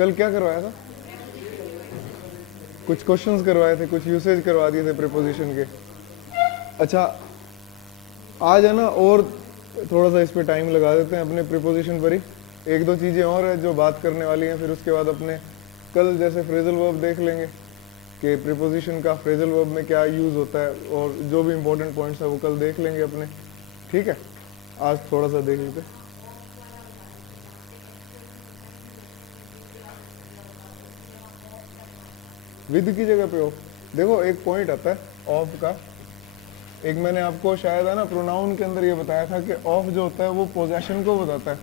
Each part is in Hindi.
कल क्या करवाया था? कुछ क्वेश्चंस करवाए थे, कुछ यूसेज करवा दिए थे प्रीपोजिशन के। अच्छा, आज है ना और थोड़ा सा इस पे टाइम लगा देते हैं अपने प्रीपोजिशन पर ही। एक दो चीज़ें और है जो बात करने वाली हैं, फिर उसके बाद अपने कल जैसे फ्रेजल वर्ब देख लेंगे कि प्रीपोजिशन का फ्रेजल वर्ब में क्या यूज़ होता है, और जो भी इंपॉर्टेंट पॉइंट्स है वो कल देख लेंगे अपने। ठीक है, आज थोड़ा सा देख लेते। विद की जगह पे ऑफ। देखो एक पॉइंट आता है ऑफ का, एक मैंने आपको शायद है ना प्रोनाउन के अंदर ये बताया था कि ऑफ जो होता है वो पोजेशन को बताता है।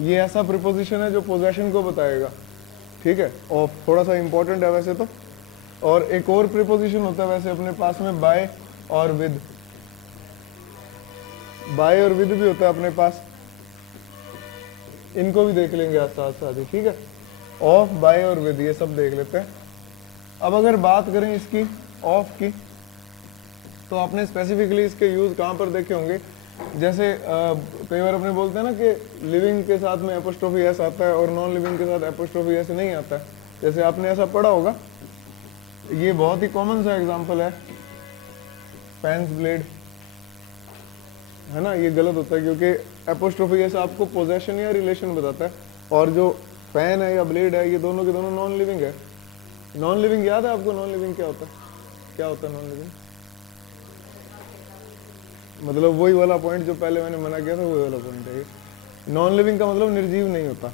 ये ऐसा प्रीपोजिशन है जो पोजेशन को बताएगा। ठीक है, ऑफ थोड़ा सा इंपॉर्टेंट है वैसे तो। और एक और प्रीपोजिशन होता है वैसे अपने पास में, बाय और विद। बाय और विद भी होता है अपने पास, इनको भी देख लेंगे आज साथ साथ ही। ठीक है, ऑफ, बाय और विद ये सब देख लेते हैं। अब अगर बात करें इसकी ऑफ की, तो आपने स्पेसिफिकली इसके यूज कहाँ पर देखे होंगे? जैसे कई बार अपने बोलते हैं ना कि लिविंग के साथ में एपोस्ट्रोफी एस आता है और नॉन लिविंग के साथ एपोस्ट्रोफी एस नहीं आता है। जैसे आपने ऐसा पढ़ा होगा, ये बहुत ही कॉमन सा एग्जांपल है, पेन्स ब्लेड, है ना। ये गलत होता है क्योंकि एपोस्ट्रोफी एस आपको पोजेशन या रिलेशन बताता है, और जो पेन है या ब्लेड है ये दोनों के दोनों नॉन लिविंग है। नॉन लिविंग याद है आपको? नॉन लिविंग क्या होता है? क्या होता है नॉन लिविंग? मतलब वही वाला पॉइंट जो पहले मैंने मना किया था, वही वाला पॉइंट है ये। नॉन लिविंग का मतलब निर्जीव नहीं होता।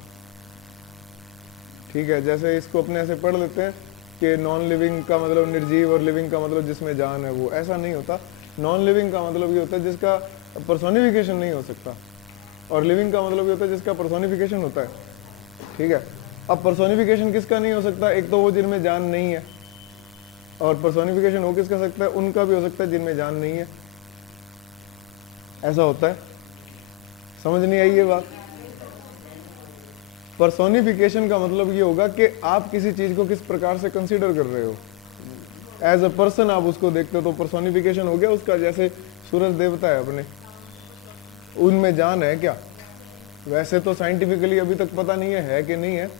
ठीक है, जैसे इसको अपने ऐसे पढ़ लेते हैं कि नॉन लिविंग का मतलब निर्जीव और लिविंग का मतलब जिसमें जान है, वो ऐसा नहीं होता। नॉन लिविंग का मतलब ये होता है जिसका पर्सोनिफिकेशन नहीं हो सकता, और लिविंग का मतलब ये होता है जिसका पर्सोनिफिकेशन होता है। ठीक है, अब पर्सोनिफिकेशन किसका नहीं हो सकता? एक तो वो जिनमें जान नहीं है, और पर्सोनिफिकेशन हो किसका सकता है? उनका भी हो सकता है जिनमें जान नहीं है। ऐसा होता है, समझ नहीं आई ये बात? पर्सोनिफिकेशन का मतलब ये होगा कि आप किसी चीज को किस प्रकार से कंसीडर कर रहे हो, एज अ पर्सन आप उसको देखते हो, तो पर्सोनिफिकेशन हो गया उसका। जैसे सूरज देवता है अपने, उनमें जान है क्या? वैसे तो साइंटिफिकली अभी तक पता नहीं है कि नहीं है,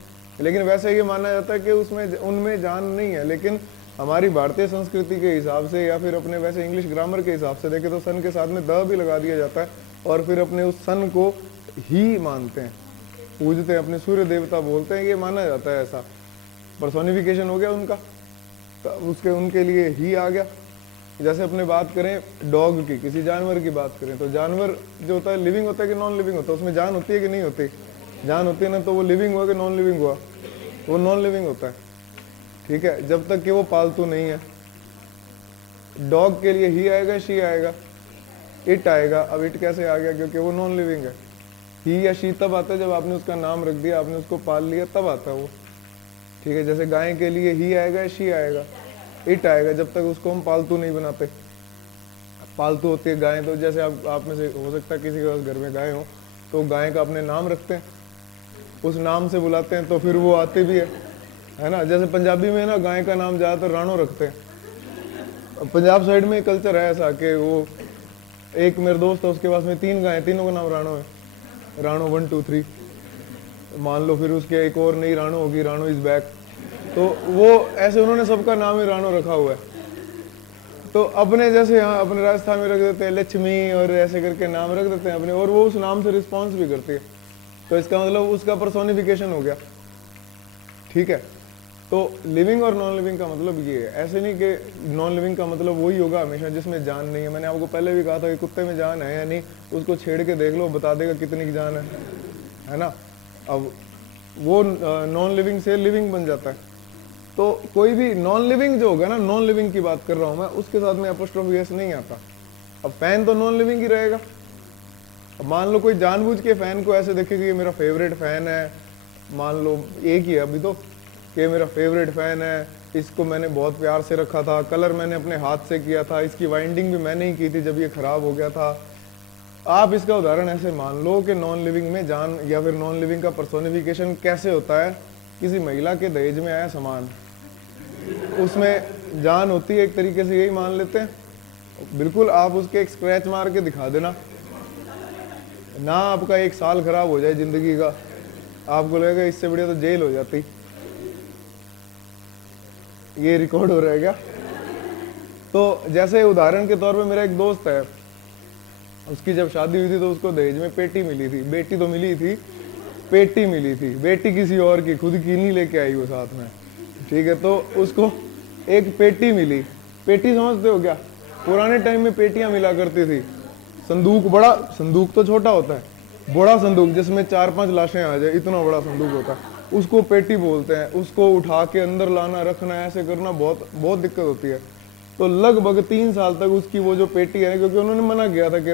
लेकिन वैसे ये माना जाता है कि उसमें उनमें जान नहीं है। लेकिन हमारी भारतीय संस्कृति के हिसाब से या फिर अपने वैसे इंग्लिश ग्रामर के हिसाब से देखें तो सन के साथ में द भी लगा दिया जाता है, और फिर अपने उस सन को ही मानते हैं, पूजते हैं, अपने सूर्य देवता बोलते हैं, ये माना जाता है। ऐसा पर्सोनिफिकेशन हो गया उनका, तो उसके उनके लिए ही आ गया। जैसे अपने बात करें डॉग की, किसी जानवर की बात करें, तो जानवर जो होता है लिविंग होता है कि नॉन लिविंग होता है? उसमें जान होती है कि नहीं होती? जान होती है ना, तो वो लिविंग हुआ कि नॉन लिविंग हुआ? वो नॉन लिविंग होता है। ठीक है, जब तक कि वो पालतू नहीं है। डॉग के लिए ही आएगा, शी आएगा, इट आएगा। अब इट कैसे आ गया? क्योंकि वो नॉन लिविंग है। ही या शी तब आता है जब आपने उसका नाम रख दिया, आपने उसको पाल लिया, तब आता है वो। ठीक है, जैसे गाय के लिए ही आएगा, शी आएगा, इट आएगा, जब तक उसको हम पालतू नहीं बनाते। पालतू होती है गाय, तो जैसे आप में से हो सकता है किसी के पास घर में गाय हो, तो गाय का अपने नाम रखते हैं, उस नाम से बुलाते हैं, तो फिर वो आते भी है ना। जैसे पंजाबी में ना गाय का नाम ज़्यादातर राणो रखते हैं। पंजाब साइड में कल्चर है ऐसा कि वो, एक मेरे दोस्त है उसके पास में 3 गाय, तीनों का नाम राणो है, राणो 1 2 3 मान लो। फिर उसके एक और नई राणो होगी, राणो इज बैक। तो वो ऐसे उन्होंने सबका नाम ही राणो रखा हुआ है। तो अपने जैसे यहाँ अपने राजस्थान में रख देते हैं लक्ष्मी, और ऐसे करके नाम रख देते हैं अपने, और वो उस नाम से रिस्पॉन्स भी करती है। तो इसका मतलब उसका पर्सोनिफिकेशन हो गया। ठीक है, तो लिविंग और नॉन लिविंग का मतलब ये है। ऐसे नहीं कि नॉन लिविंग का मतलब वही होगा हमेशा जिसमें जान नहीं है। मैंने आपको पहले भी कहा था कि कुत्ते में जान है या नहीं, उसको छेड़ के देख लो, बता देगा कितनी की जान है ना। अब वो नॉन लिविंग से लिविंग बन जाता है। तो कोई भी नॉन लिविंग जो होगा ना, नॉन लिविंग की बात कर रहा हूं मैं, उसके साथ में एपोस्ट्रोफी एस नहीं आता। अब फैन तो नॉन लिविंग ही रहेगा। अब मान लो कोई जानबूझ के फैन को ऐसे देखे कि ये मेरा फेवरेट फैन है, मान लो एक ही है अभी तो, कि मेरा फेवरेट फैन है, इसको मैंने बहुत प्यार से रखा था, कलर मैंने अपने हाथ से किया था, इसकी वाइंडिंग भी मैंने ही की थी जब ये खराब हो गया था। आप इसका उदाहरण ऐसे मान लो कि नॉन लिविंग में जान, या फिर नॉन लिविंग का पर्सोनिफिकेशन कैसे होता है? किसी महिला के दहेज में आया सामान, उसमें जान होती है, एक तरीके से यही मान लेते हैं। बिल्कुल आप उसके एक स्क्रैच मार के दिखा देना ना, आपका 1 साल खराब हो जाए जिंदगी का, आपको लगेगा इससे बढ़िया तो जेल हो जाती। ये रिकॉर्ड हो रहा है क्या? तो जैसे उदाहरण के तौर पे मेरा एक दोस्त है, उसकी जब शादी हुई थी तो उसको दहेज में पेटी मिली थी। बेटी तो मिली थी, पेटी मिली थी। बेटी किसी और की, खुद की नहीं लेके आई वो साथ में, ठीक है। तो उसको एक पेटी मिली। पेटी समझते हो क्या? पुराने टाइम में पेटियां मिला करती थी। संदूक, बड़ा संदूक तो छोटा होता है, बड़ा संदूक जिसमें 4-5 लाशें आ जाए, इतना बड़ा संदूक होता है, उसको पेटी बोलते हैं। उसको उठा के अंदर लाना, रखना, ऐसे करना बहुत बहुत दिक्कत होती है। तो लगभग 3 साल तक उसकी वो जो पेटी है, क्योंकि उन्होंने मना किया था कि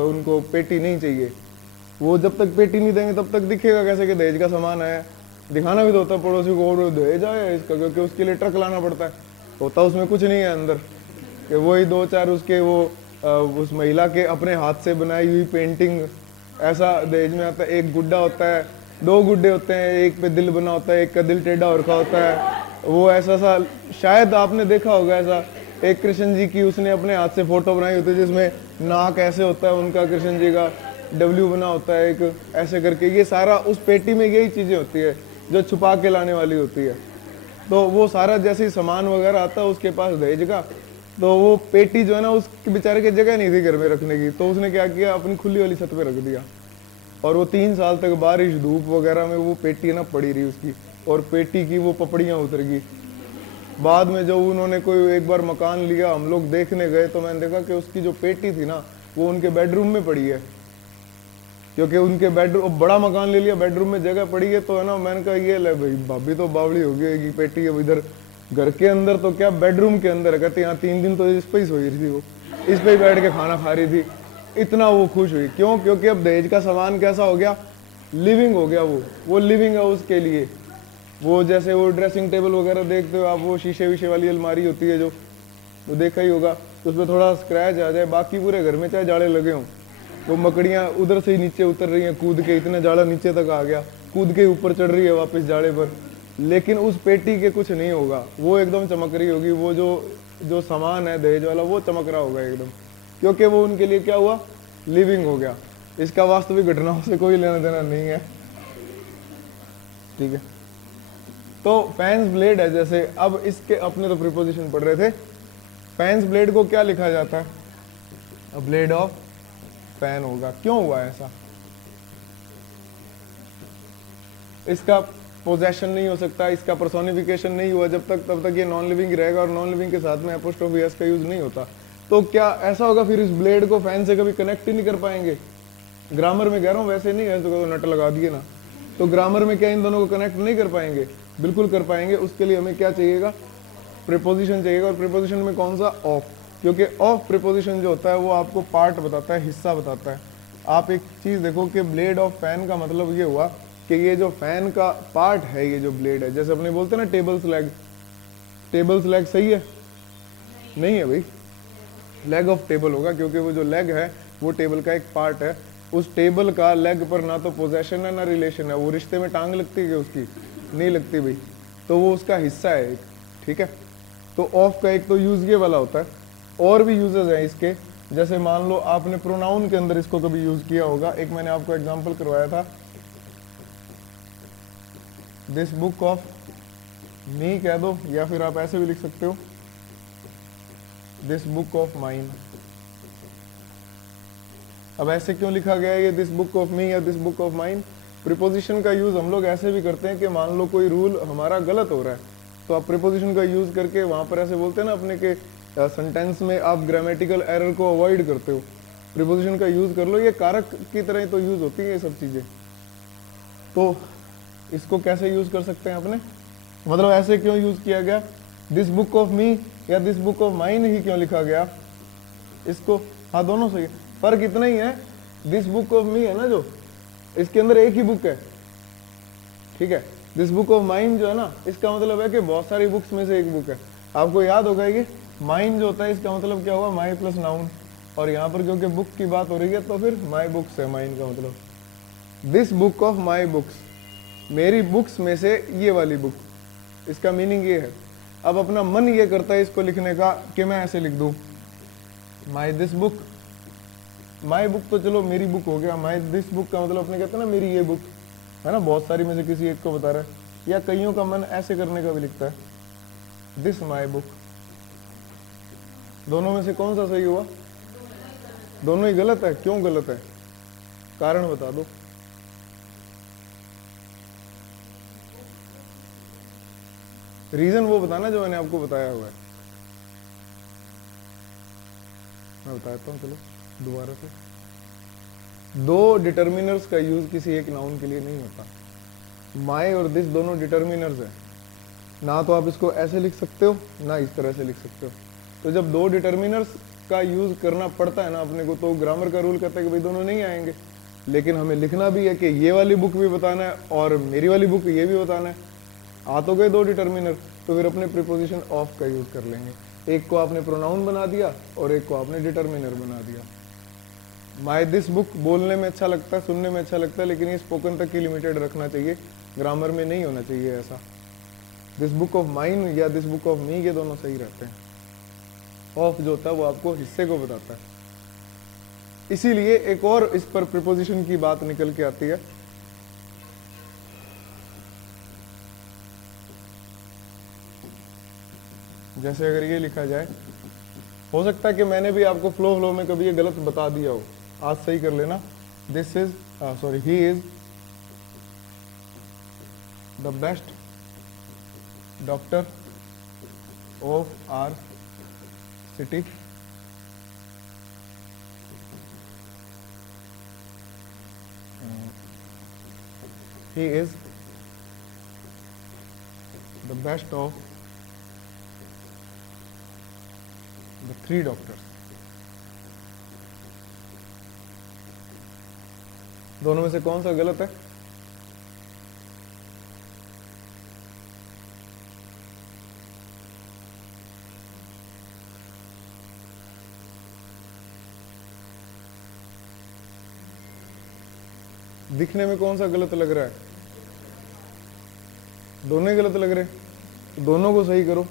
उनको पेटी नहीं चाहिए, वो जब तक पेटी नहीं देंगे तब तक दिखेगा कैसे कि दहेज का सामान है। दिखाना भी तो होता है पड़ोसी को, और दहेज आया इसका, क्योंकि उसके लिए ट्रक लाना पड़ता है। होता उसमें कुछ नहीं है अंदर, कि वही 2-4 उसके वो उस महिला के अपने हाथ से बनाई हुई पेंटिंग, ऐसा दहेज में आता है। एक गुड्डा होता है, 2 गुड्डे होते हैं, एक पे दिल बना होता है, एक का दिल टेढ़ा रखा होता है। वो ऐसा सा, शायद आपने देखा होगा ऐसा, एक कृष्ण जी की उसने अपने हाथ से फोटो बनाई होती है, जिसमें नाक ऐसे होता है उनका, कृष्ण जी का डब्ल्यू बना होता है एक, ऐसे करके। ये सारा उस पेटी में यही चीजें होती है जो छुपा के लाने वाली होती है। तो वो सारा जैसे ही सामान वगैरह आता है उसके पास दहेज का, तो वो पेटी जो है ना, उसके बेचारे की जगह नहीं थी घर में रखने की, तो उसने क्या किया, अपनी खुली वाली छत पे रख दिया। और वो 3 साल तक बारिश धूप वगैरह में वो पेटी ना पड़ी रही उसकी, और पेटी की वो पपड़ियां उतर गई। बाद में जब उन्होंने कोई एक बार मकान लिया, हम लोग देखने गए, तो मैंने देखा कि उसकी जो पेटी थी ना, वो उनके बेडरूम में पड़ी है। क्योंकि उनके बेडरूम, बड़ा मकान ले लिया, बेडरूम में जगह पड़ी है, तो है ना, मैंने कहा ये ले भाई, भाभी तो बावड़ी हो गई, पेटी है इधर घर के अंदर, तो क्या बेडरूम के अंदर है। कहते यहाँ 3 दिन तो इस पे ही सोई रही थी, वो इस पे ही बैठ के खाना खा रही थी। इतना वो खुश हुई, क्यों? क्योंकि अब दहेज का सामान कैसा हो गया, लिविंग हो गया। वो लिविंग है उसके लिए। वो जैसे वो ड्रेसिंग टेबल वगैरह देखते हो आप, वो शीशे वीशे वाली अलमारी होती है जो, वो देखा ही होगा, तो उसमें थोड़ा स्क्रैच आ जाए, बाकी पूरे घर में चाहे जाड़े लगे हों, वो मकड़ियाँ उधर से ही नीचे उतर रही हैं कूद के, इतना जाड़ा नीचे तक आ गया, कूद के ऊपर चढ़ रही है वापस जाड़े पर। लेकिन उस पेटी के कुछ नहीं होगा, वो एकदम चमक रही होगी। वो जो सामान है दहेज वाला, वो चमक रहा होगा एकदम, क्योंकि वो उनके लिए क्या हुआ, लिविंग हो गया। इसका वास्तविक घटनाओं से कोई लेना देना नहीं है, ठीक है। तो फैंस ब्लेड है जैसे, अब इसके अपने तो प्रीपोजिशन पढ़ रहे थे। फैंस ब्लेड को क्या लिखा जाता है? ब्लेड ऑफ फैन होगा। क्यों हुआ ऐसा? इसका पोजेशन नहीं हो सकता, इसका पर्सोनिफिकेशन नहीं हुआ जब तक, तब तक ये नॉन लिविंग रहेगा, और नॉन लिविंग के साथ में एपोस्ट्रोफी एस का यूज नहीं होता। तो क्या ऐसा होगा फिर इस ब्लेड को फैन से कभी कनेक्ट ही नहीं कर पाएंगे? ग्रामर में कह रहा हूँ, वैसे नहीं है तो नट लगा दिए ना। तो ग्रामर में क्या इन दोनों को कनेक्ट नहीं कर पाएंगे? बिल्कुल कर पाएंगे। उसके लिए हमें क्या चाहिएगा? प्रीपोजिशन चाहिएगा। और प्रीपोजिशन में कौन सा? ऑफ। क्योंकि ऑफ प्रीपोजिशन जो होता है वो आपको पार्ट बताता है, हिस्सा बताता है। आप एक चीज देखो कि ब्लेड ऑफ फैन का मतलब ये हुआ कि ये जो फैन का पार्ट है, ये जो ब्लेड है, जैसे अपने बोलते हैं ना टेबल्स लेग, टेबल्स लेग सही है? नहीं है भाई, लेग ऑफ टेबल होगा, क्योंकि वो जो लेग है वो टेबल का एक पार्ट है। उस टेबल का लेग पर ना तो पोजेशन है ना रिलेशन है। वो रिश्ते में टांग लगती है उसकी? नहीं लगती भाई। तो वो उसका हिस्सा है एक, ठीक है। तो ऑफ का एक तो यूज ये वाला होता है, और भी यूजेस हैं इसके। जैसे मान लो आपने प्रोनाउन के अंदर इसको कभी यूज किया होगा। एक मैंने आपको एग्जांपल करवाया था, दिस बुक ऑफ मी कह दो, या फिर आप ऐसे भी लिख सकते हो, दिस बुक ऑफ माइन। अब ऐसे क्यों लिखा गया है ये दिस बुक ऑफ मी या this book of mine? Preposition का यूज हम लोग ऐसे भी करते हैं कि मान लो कोई रूल हमारा गलत हो रहा है, तो आप प्रीपोजिशन का यूज करके वहां पर ऐसे बोलते हैं ना अपने के सेंटेंस में आप ग्रामेटिकल एरर को अवॉइड करते हो, प्रीपोजिशन का यूज कर लो। ये कारक की तरह तो यूज होती है ये सब चीजें। तो इसको कैसे यूज कर सकते हैं अपने, मतलब ऐसे क्यों यूज किया गया? दिस बुक ऑफ मी या दिस बुक ऑफ माइन ही क्यों लिखा गया इसको? हाँ, दोनों सही है, फर्क इतना ही है, दिस बुक ऑफ मी है ना जो, इसके अंदर एक ही बुक है, ठीक है। दिस बुक ऑफ माइन जो है ना, इसका मतलब है कि बहुत सारी बुक्स में से एक बुक है। आपको याद होगा ये माइन जो होता है, इसका मतलब क्या हुआ? माई प्लस नाउन। और यहाँ पर क्योंकि बुक की बात हो रही है तो फिर माई बुक्स है माइन का मतलब। This book of my books, मेरी बुक्स में से ये वाली बुक, इसका मीनिंग ये है। अब अपना मन ये करता है इसको लिखने का कि मैं ऐसे लिख दूं, my this book. My book तो चलो मेरी बुक हो गया, माई दिस बुक का मतलब अपने कहते हैं ना मेरी ये बुक, है ना, बहुत सारी में से किसी एक को बता रहा है, या कईयों का मन ऐसे करने का भी लिखता है, दिस माई बुक। दोनों में से कौन सा सही हुआ? दोनों ही गलत है। क्यों गलत है? कारण बता दो। रीजन वो बताना जो मैंने आपको बताया हुआ है। मैं बताता हूँ, चलो दोबारा से। दो डिटर्मिनर्स का यूज किसी एक नाउन के लिए नहीं होता। माई और दिस दोनों डिटर्मिनर्स है ना, तो आप इसको ऐसे लिख सकते हो ना इस तरह से लिख सकते हो। तो जब दो डिटर्मिनर्स का यूज करना पड़ता है ना अपने को, तो ग्रामर का रूल कहता है कि भाई दोनों नहीं आएंगे, लेकिन हमें लिखना भी है कि ये वाली बुक भी बताना है और मेरी वाली बुक ये भी बताना है। आ तो गए दो डिटर्मिनर, तो फिर अपने प्रीपोजिशन ऑफ का यूज कर लेंगे। एक को आपने प्रोनाउन बना दिया और एक को आपने डिटर्मिनर बना दिया। माई दिस बुक बोलने में अच्छा लगता है, सुनने में अच्छा लगता है, लेकिन ये स्पोकन तक ही लिमिटेड रखना चाहिए, ग्रामर में नहीं होना चाहिए ऐसा। दिस बुक ऑफ माइन या दिस बुक ऑफ मी, ये दोनों सही रहते हैं। ऑफ जो होता है वो आपको हिस्से को बताता है। इसीलिए एक और इस पर प्रीपोजिशन की बात निकल के आती है। जैसे अगर ये लिखा जाए, हो सकता है कि मैंने भी आपको फ्लो में कभी ये गलत बता दिया हो, आज सही कर लेना। This is sorry, he is the best doctor of our city. He is the best of the three doctors। दोनों में से कौन सा गलत है? दिखने में कौन सा गलत लग रहा है? दोनों ही गलत लग रहे हैं, तो दोनों को सही करो।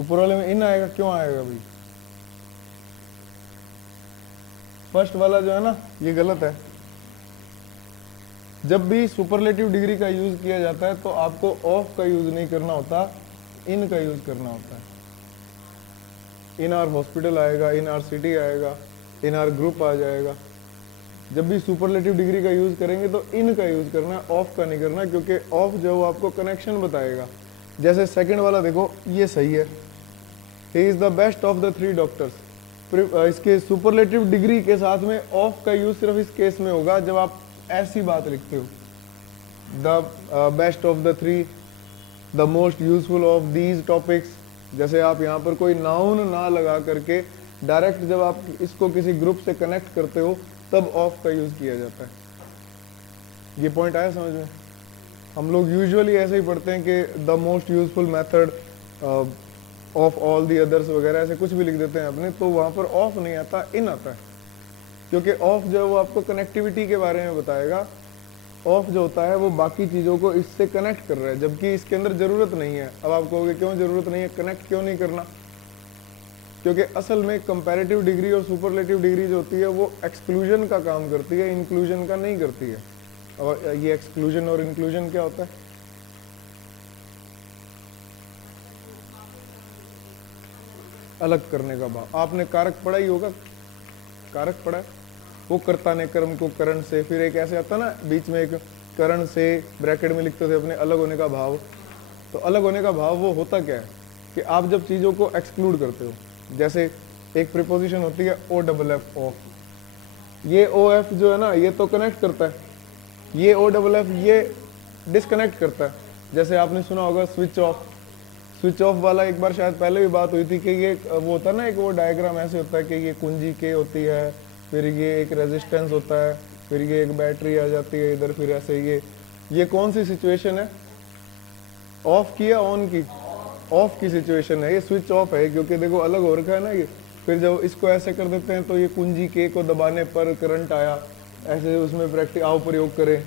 ऊपर वाले में इन आएगा, क्यों आएगा भाई? फर्स्ट वाला जो है ना, ये गलत है। जब भी सुपरलेटिव डिग्री का यूज किया जाता है तो आपको ऑफ का यूज नहीं करना होता, इन का यूज करना होता है। इन आवर हॉस्पिटल आएगा, इन आवर सिटी आएगा, इन आवर ग्रुप आ जाएगा। जब भी सुपरलेटिव डिग्री का यूज करेंगे तो इन का यूज करना, ऑफ का नहीं करना, क्योंकि ऑफ जो वो आपको कनेक्शन बताएगा। जैसे सेकंड वाला देखो, ये सही है, ही is the best of the three doctors. इसके सुपरलेटिव डिग्री के साथ में ऑफ का यूज सिर्फ इस केस में होगा जब आप ऐसी बात लिखते हो, the best of the three, the most useful of these topics. जैसे आप यहाँ पर कोई नाउन ना लगा करके डायरेक्ट जब आप इसको किसी ग्रुप से कनेक्ट करते हो तब ऑफ का यूज किया जाता है। ये पॉइंट आया समझ में? हम लोग यूजुअली ऐसे ही पढ़ते हैं कि the most useful method of all the others वगैरह, ऐसे कुछ भी लिख देते हैं अपने, तो वहां पर ऑफ नहीं आता, इन आता है। क्योंकि ऑफ जो है वो आपको कनेक्टिविटी के बारे में बताएगा। ऑफ जो होता है वो बाकी चीजों को इससे कनेक्ट कर रहा है, जबकि इसके अंदर जरूरत नहीं है। अब आप कहोगे क्यों जरूरत नहीं है, कनेक्ट क्यों नहीं करना? क्योंकि असल में कंपैरेटिव डिग्री और सुपरलेटिव डिग्री जो होती है वो एक्सक्लूजन का काम करती है, इंक्लूजन का नहीं करती है। और ये एक्सक्लूजन और इंक्लूजन क्या होता है? अलग करने का भाव। आपने कारक पढ़ा ही होगा, कारक पढ़ा है, वो कर्ता ने कर्म को करण से, फिर एक ऐसे आता ना बीच में एक करण से ब्रैकेट में लिखते थे अपने अलग होने का भाव। तो अलग होने का भाव वो होता क्या है कि आप जब चीजों को एक्सक्लूड करते हो, जैसे एक प्रीपोजिशन होती है ओ डबल एफ, ऑफ। ये ओ एफ जो है ना, ये तो कनेक्ट करता है, ये ओ डबल एफ ये डिस्कनेक्ट करता है। जैसे आपने सुना होगा स्विच ऑफ। स्विच ऑफ वाला एक बार शायद पहले भी बात हुई थी कि ये वो होता है ना, एक वो डायग्राम ऐसे होता है कि ये कुंजी के होती है, फिर ये एक रेजिस्टेंस होता है, फिर ये एक बैटरी आ जाती है इधर, फिर ऐसे ये कौन सी सिचुएशन है? ऑफ की या ऑन की? ऑफ की सिचुएशन है, ये स्विच ऑफ है, क्योंकि देखो अलग हो रखा है ना ये। फिर जब इसको ऐसे कर देते हैं तो ये कुंजी के को दबाने पर करंट आया, ऐसे उसमें प्रैक्टिस आओ प्रयोग करें,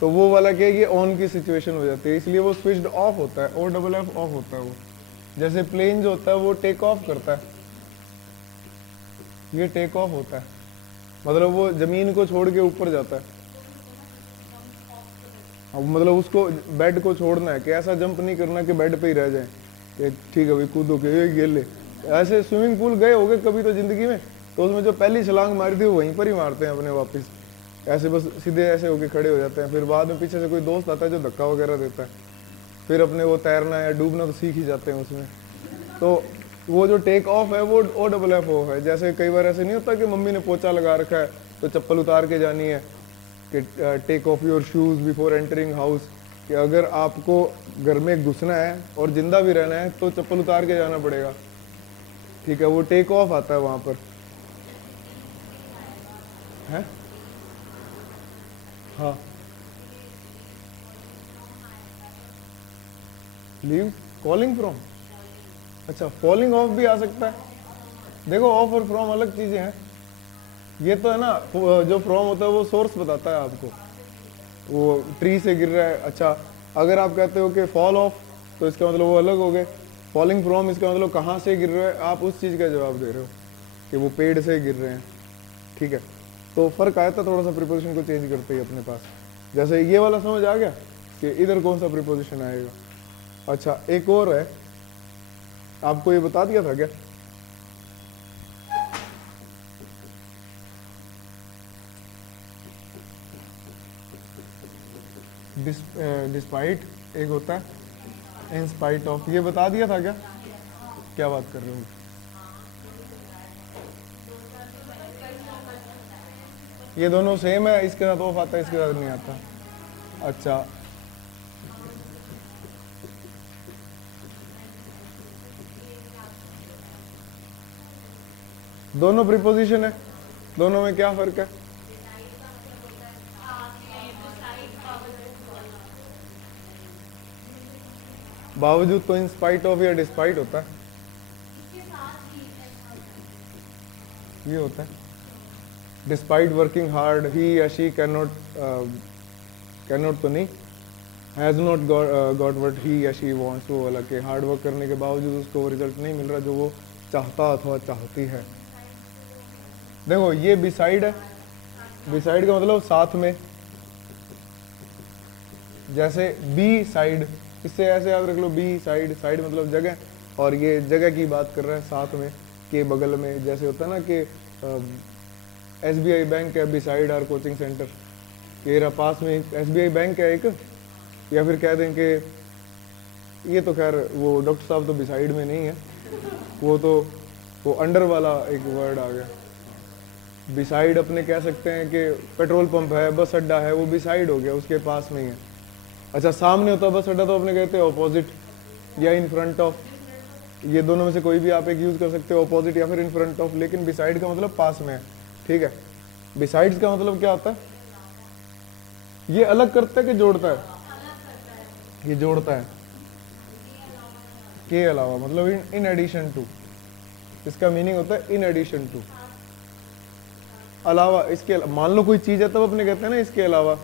तो वो वाला क्या है, ये ऑन की सिचुएशन हो जाती है, इसलिए वो स्विच्ड ऑफ होता है, ओ डबल एफ ऑफ होता है वो। जैसे प्लेन जो होता है वो टेक ऑफ करता है, ये टेक ऑफ होता है, मतलब वो जमीन को छोड़ के ऊपर जाता है। अब मतलब उसको बेड को छोड़ना है कि ऐसा जंप नहीं करना कि बेड पे ही रह जाए कि ठीक है भाई कूदो के ये ले। ऐसे स्विमिंग पूल गए होगे कभी तो जिंदगी में, तो उसमें जो पहली छलांग मारी थी वो वहीं पर ही मारते हैं अपने वापस, ऐसे बस सीधे ऐसे होके खड़े हो जाते हैं। फिर बाद में पीछे से कोई दोस्त आता है जो धक्का वगैरह देता है, फिर अपने वो तैरना या डूबना तो सीख ही जाते हैं उसमें। तो वो जो टेक ऑफ है वो OFF है। जैसे कई बार ऐसे नहीं होता कि मम्मी ने पोछा लगा रखा है तो चप्पल उतार के जानी है कि take off your shoes before entering house, कि अगर आपको घर में घुसना है और जिंदा भी रहना है तो चप्पल उतार के जाना पड़ेगा, ठीक है। वो टेक ऑफ आता है वहां पर है। हाँ, लीव कॉलिंग फ्रॉम, अच्छा फॉलिंग ऑफ भी आ सकता है। देखो ऑफ और फ्रॉम अलग चीजें हैं। ये तो है ना, जो फ्रॉम होता है वो सोर्स बताता है आपको, वो ट्री से गिर रहा है। अच्छा अगर आप कहते हो कि फॉल ऑफ तो इसका मतलब वो अलग हो गए। फॉलिंग फ्रॉम इसका मतलब कहाँ से गिर रहा है, आप उस चीज़ का जवाब दे रहे हो कि वो पेड़ से गिर रहे हैं, ठीक है। तो फर्क आया था थोड़ा सा प्रिपोजिशन को चेंज करते ही अपने पास। जैसे ये वाला समझ आ गया कि इधर कौन सा प्रिपोजिशन आएगा। अच्छा एक और है, आपको ये बता दिया था क्या? डिस्पाइट एक होता है, इन स्पाइट ऑफ, ये बता दिया था क्या? क्या बात कर रहे हो? ये दोनों सेम है, इसके साथ ऑफ आता है इसके साथ नहीं आता। अच्छा दोनों प्रीपोजिशन है, दोनों में क्या फर्क है? बावजूद तो इन स्पाइट ऑफ या डिस्पाइट होता है, ये होता है डिस्पाइट वर्किंग हार्ड ही या शी कैन नॉट तो नहीं, has not got what he या शी वांट्स, वो वाला कि हार्ड वर्क करने के बावजूद उसको वो रिजल्ट नहीं मिल रहा जो वो चाहता अथवा चाहती है। देखो ये बिसाइड है, बिसाइड का मतलब साथ में, जैसे बी साइड, इससे ऐसे याद रख लो बी साइड, साइड मतलब जगह, और ये जगह की बात कर रहा है साथ में के बगल में। जैसे होता है ना कि SBI बैंक है बिसाइड आर कोचिंग सेंटर, ये पास में SBI बैंक है एक, या फिर कह दें कि ये तो खैर वो डॉक्टर साहब तो बिसाइड में नहीं है, वो तो वो अंडर वाला एक वर्ड आ गया। बिसाइड अपने कह सकते हैं कि पेट्रोल पंप है, बस अड्डा है, वो बिसाइड हो गया, उसके पास में ही है। अच्छा सामने होता बस अड्डा तो अपने कहते हैं ऑपोजिट या इन फ्रंट ऑफ, ये दोनों में से कोई भी आप एक यूज कर सकते हो, ऑपोजिट या फिर इन फ्रंट ऑफ। लेकिन बिसाइड का मतलब पास में है, ठीक है। बिसाइड्स का मतलब क्या होता है? ये अलग करता है कि जोड़ता है? ये जोड़ता है, के अलावा मतलब इन एडिशन टू, इसका मीनिंग होता है इन एडिशन टू, अलावा, इसके। मान लो कोई चीज है तब अपने कहते हैं ना इसके अलावा,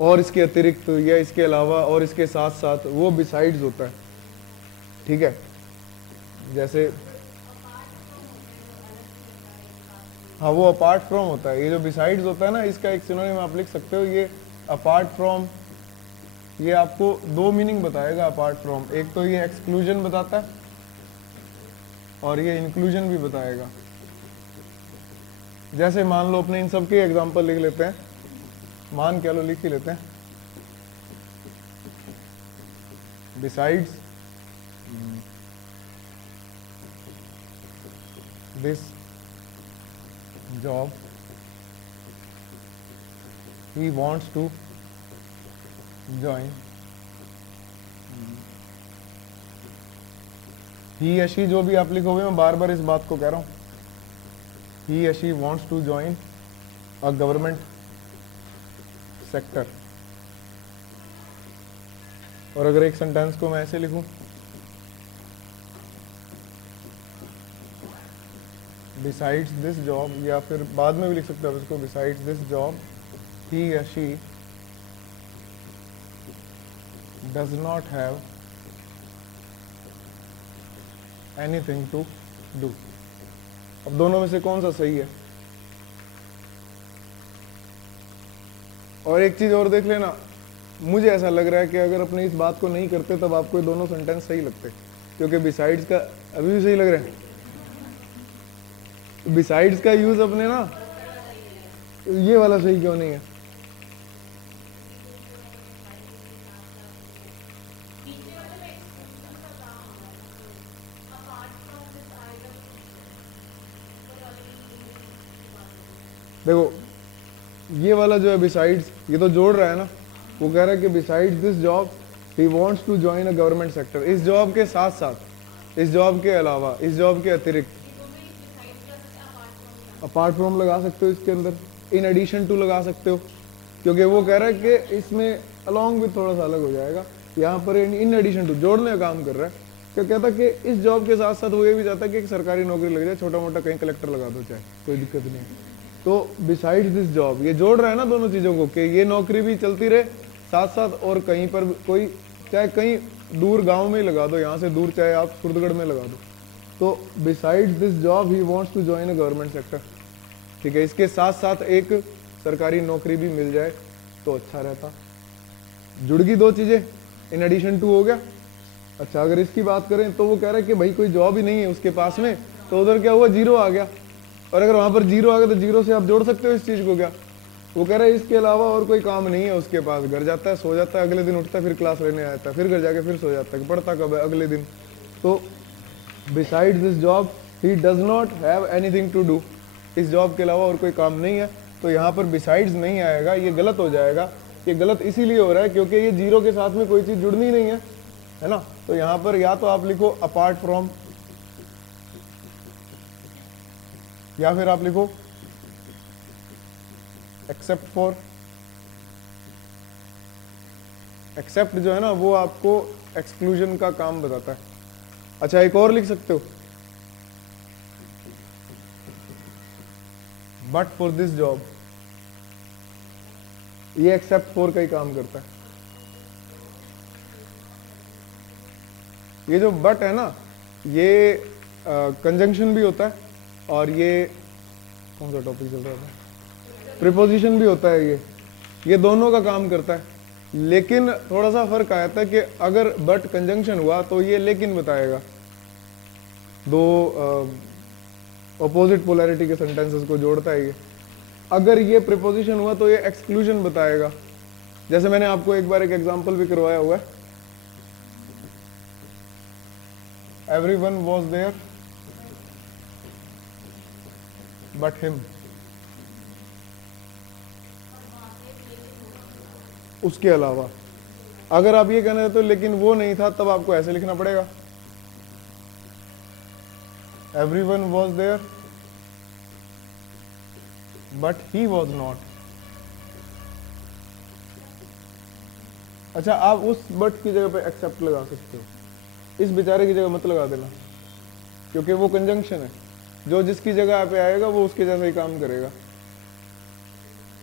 और इसके अतिरिक्त, या इसके अलावा और इसके साथ साथ, वो बिसाइड्स होता है, ठीक है। जैसे हाँ वो अपार्ट फ्रॉम होता है, ये जो बिसाइड्स होता है ना, इसका एक सिनोनिम आप लिख सकते हो, ये अपार्ट फ्रॉम। ये आपको दो मीनिंग बताएगा अपार्ट फ्रॉम, एक तो ये एक्सक्लूजन बताता है और ये इंक्लूजन भी बताएगा। जैसे मान लो अपने इन सब के एग्जांपल लिख लेते हैं, मान क्या लो लिख ही लेते हैं। Besides this job he wants to join, he या she जो भी आप लिखोगे, मैं बार बार इस बात को कह रहा हूँ, he या she wants to join a government sector। और अगर एक सेंटेंस को मैं ऐसे लिखूं, बिसाइड्स दिस जॉब, या फिर बाद में भी लिख सकते हो इसको, बिसाइड्स दिस जॉब he या she does not have anything to do। अब दोनों में से कौन सा सही है? और एक चीज और देख लेना, मुझे ऐसा लग रहा है कि अगर अपने इस बात को नहीं करते तब आपको ये दोनों सेंटेंस सही लगते, क्योंकि बिसाइड्स का अभी भी सही लग रहा है। बिसाइड्स का यूज अपने ना, ये वाला सही क्यों नहीं है? देखो ये वाला जो है बिसाइड्स, ये तो जोड़ रहा है ना, वो कह रहा है कि besides this job he wants to join a government sector. इस जॉब के साथ साथ, इस जॉब के अलावा, इस जॉब के अतिरिक्त, अपार्ट फ्रॉम लगा सकते हो इसके अंदर, इन एडिशन टू लगा सकते हो, क्योंकि वो कह रहा है कि इसमें अलॉन्ग विथ थोड़ा सा अलग हो जाएगा, यहाँ पर इन एडिशन टू जोड़ने का काम कर रहा है। क्या कहता है कि इस जॉब के साथ साथ वो ये भी चाहता है कि एक सरकारी नौकरी लग जाए, छोटा मोटा कहीं कलेक्टर लगा दो चाहे, कोई दिक्कत नहीं है। तो बिसाइड्स दिस जॉब, ये जोड़ रहा है ना दोनों चीजों को, कि ये नौकरी भी चलती रहे साथ साथ, और कहीं पर कोई चाहे कहीं दूर गांव में ही लगा दो, यहाँ से दूर चाहे आप सुरतगढ़ में लगा दो। तो besides this job he wants to join a government sector, ठीक है, इसके साथ साथ एक सरकारी नौकरी भी मिल जाए तो अच्छा रहता। जुड़ गई दो चीजें, इन एडिशन टू हो गया। अच्छा अगर इसकी बात करें तो वो कह रहा है कि भाई कोई जॉब ही नहीं है उसके पास में, तो उधर क्या हुआ, जीरो आ गया, और अगर वहां पर जीरो आ गया तो जीरो से आप जोड़ सकते हो इस चीज को क्या? वो कह रहा है इसके अलावा और कोई काम नहीं है उसके पास, घर जाता है, सो जाता है, अगले दिन उठता है, फिर क्लास लेने आता है, फिर घर जाके फिर सो जाता है, पढ़ता कब है अगले दिन। तो besides this job he does not have anything to do, इस जॉब के अलावा और कोई काम नहीं है। तो यहाँ पर बिसाइड्स नहीं आएगा, ये गलत हो जाएगा। ये गलत इसीलिए हो रहा है क्योंकि ये जीरो के साथ में कोई चीज जुड़नी नहीं है ना। तो यहाँ पर या तो आप लिखो अपार्ट फ्रॉम, या फिर आप लिखो एक्सेप्ट फॉर। एक्सेप्ट जो है ना वो आपको एक्सक्लूजन का काम बताता है। अच्छा एक और लिख सकते हो, बट फॉर दिस जॉब, ये एक्सेप्ट फॉर का ही काम करता है। ये जो बट है ना, ये कंजंक्शन भी होता है, और ये कौन सा टॉपिक चल रहा था, प्रीपोजिशन भी होता है। ये दोनों का काम करता है, लेकिन थोड़ा सा फर्क आता है कि अगर बट कंजंक्शन हुआ तो ये लेकिन बताएगा, दो अपोजिट पोलैरिटी के सेंटेंसेस को जोड़ता है ये। अगर ये प्रीपोजिशन हुआ तो ये एक्सक्लूजन बताएगा। जैसे मैंने आपको एक बार एक एग्जांपल भी करवाया हुआ है, everyone was there but him. उसके अलावा अगर आप ये कहना चाहते हो लेकिन वो नहीं था, तब आपको ऐसे लिखना पड़ेगा, everyone was there but he was not. अच्छा आप उस बट की जगह पे एक्सेप्ट लगा सकते हो, इस बेचारे की जगह मत लगा देना, क्योंकि वो कंजंक्शन है, जो जिसकी जगह पे आएगा वो उसके जैसा ही काम करेगा।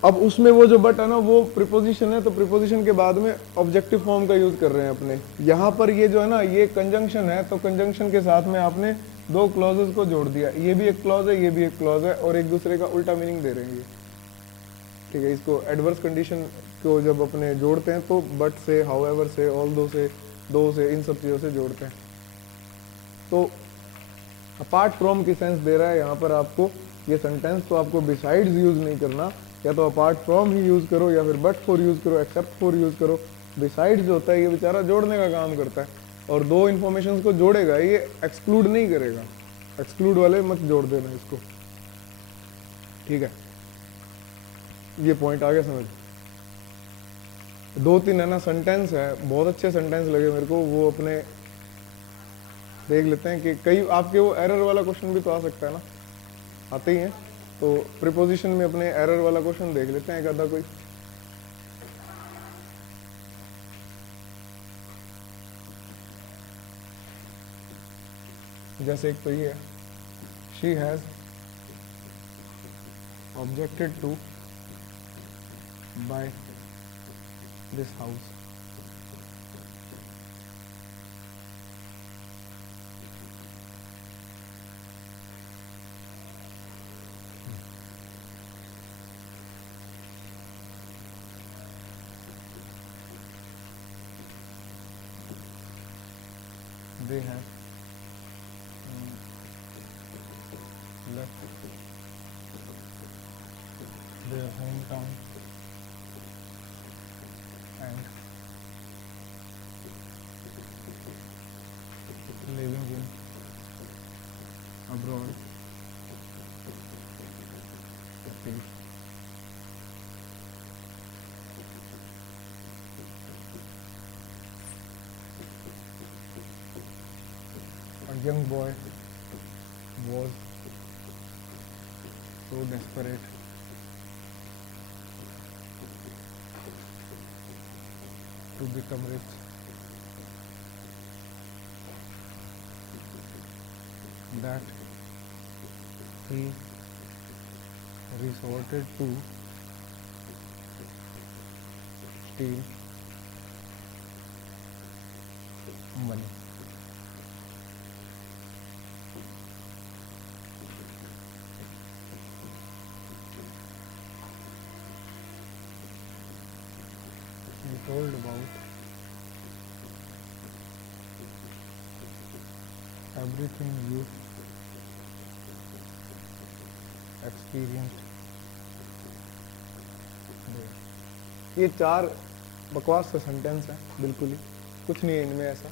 अब उसमें वो जो बट है ना वो प्रीपोजिशन है, तो प्रीपोजिशन के बाद में ऑब्जेक्टिव फॉर्म का यूज कर रहे हैं अपने। यहाँ पर ये जो है ना ये कंजंक्शन है, तो कंजंक्शन के साथ में आपने दो क्लॉजेस को जोड़ दिया, ये भी एक क्लॉज है, ये भी एक क्लॉज है, और एक दूसरे का उल्टा मीनिंग दे रहे हैं ये, ठीक है। इसको एडवर्स कंडीशन को जब अपने जोड़ते हैं तो बट से, हाउएवर से, ऑल्दो से, दो से, इन सब चीजों से जोड़ते हैं। तो अपार्ट फ्रॉम की सेंस दे रहा है यहाँ पर आपको ये सेंटेंस, तो आपको बिसाइड्स यूज नहीं करना, या तो अपार्ट फ्रॉम ही यूज करो, या फिर बट फॉर यूज करो, एक्सेप्ट फॉर यूज करो। बिसाइड्स जो होता है ये बेचारा जोड़ने का काम करता है, और दो इन्फॉर्मेशन को जोड़ेगा, ये एक्सक्लूड नहीं करेगा। एक्सक्लूड वाले मत जोड़ देना इसको, ठीक है। ये पॉइंट आ गया समझ। दो तीन है ना सेंटेंस है, बहुत अच्छे सेंटेंस लगे मेरे को, वो अपने देख लेते हैं कि कई आपके वो एरर वाला क्वेश्चन भी तो आ सकता है ना, आते ही हैं। तो प्रीपोजिशन में अपने एरर वाला क्वेश्चन देख लेते हैं एक आधा कोई। जैसे एक तो ये है, she has objected to buy this house. they have left their hometown and living in abroad. Okay. A young boy was so desperate to become rich that he resorted to steal money. He told about everything you experienced there. ये 4 बकवास का सेंटेंस है, बिल्कुल ही कुछ नहीं है इनमें ऐसा।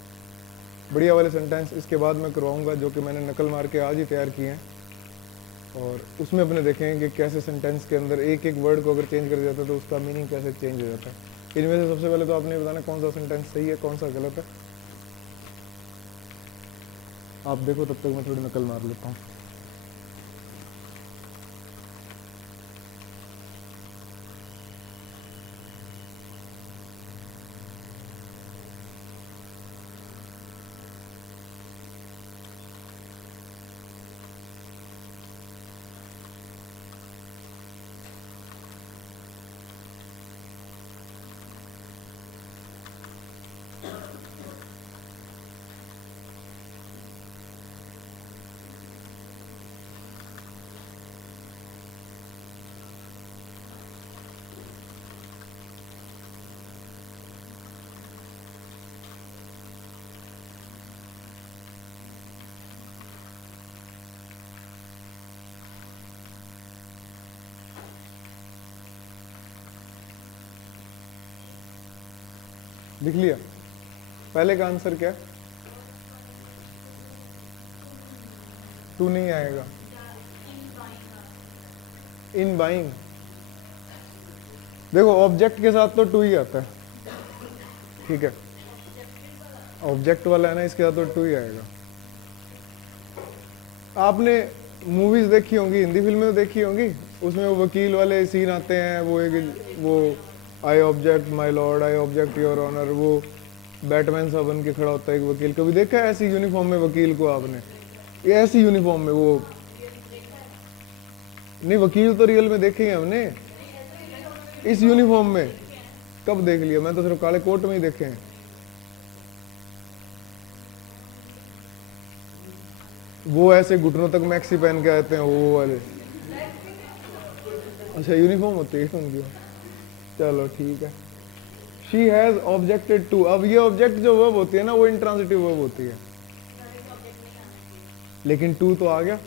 बढ़िया वाले सेंटेंस इसके बाद मैं करवाऊंगा, जो कि मैंने नकल मार के आज ही तैयार किए हैं, और उसमें अपने देखेंगे कि कैसे सेंटेंस के अंदर एक एक वर्ड को अगर चेंज कर दिया जाता है तो उसका मीनिंग कैसे चेंज हो जाता है। इनमें से सबसे पहले तो आपने बताना कौन सा सेंटेंस सही है, कौन सा गलत है। आप देखो, तब तक मैं थोड़ी नकल मार लेता हूँ। लिख लिया? पहले का आंसर क्या है? 2 नहीं आएगा। इन बाइंग, देखो ऑब्जेक्ट के साथ तो 2 ही आता है, ठीक है। ऑब्जेक्ट वाला है ना, इसके साथ तो 2 ही आएगा। आपने मूवीज देखी होंगी, हिंदी फिल्में तो देखी होंगी, उसमें वो वकील वाले सीन आते हैं, वो I object my lord, I object your honour, वो बैटमैन सा बन के खड़ा होता है एक वकील। कभी देखा है ऐसी यूनिफॉर्म में वकील को आपने? ये ऐसी यूनिफॉर्म में वो नहीं, वकील तो रियल में देखे हैं हमने, इस यूनिफॉर्म में कब देख लिया? मैं तो सिर्फ काले कोट में ही देखे हैं। वो ऐसे घुटनों तक मैक्सी पहन के आते हैं वो वाले। अच्छा, यूनिफॉर्म होती है उनकी, चलो ठीक है। शी हैज ऑब्जेक्टेड टू, अब ये ऑब्जेक्ट जो वर्ब होती है ना, वो इंट्रांजिटिव वर्ब होती है, लेकिन टू तो आ गया।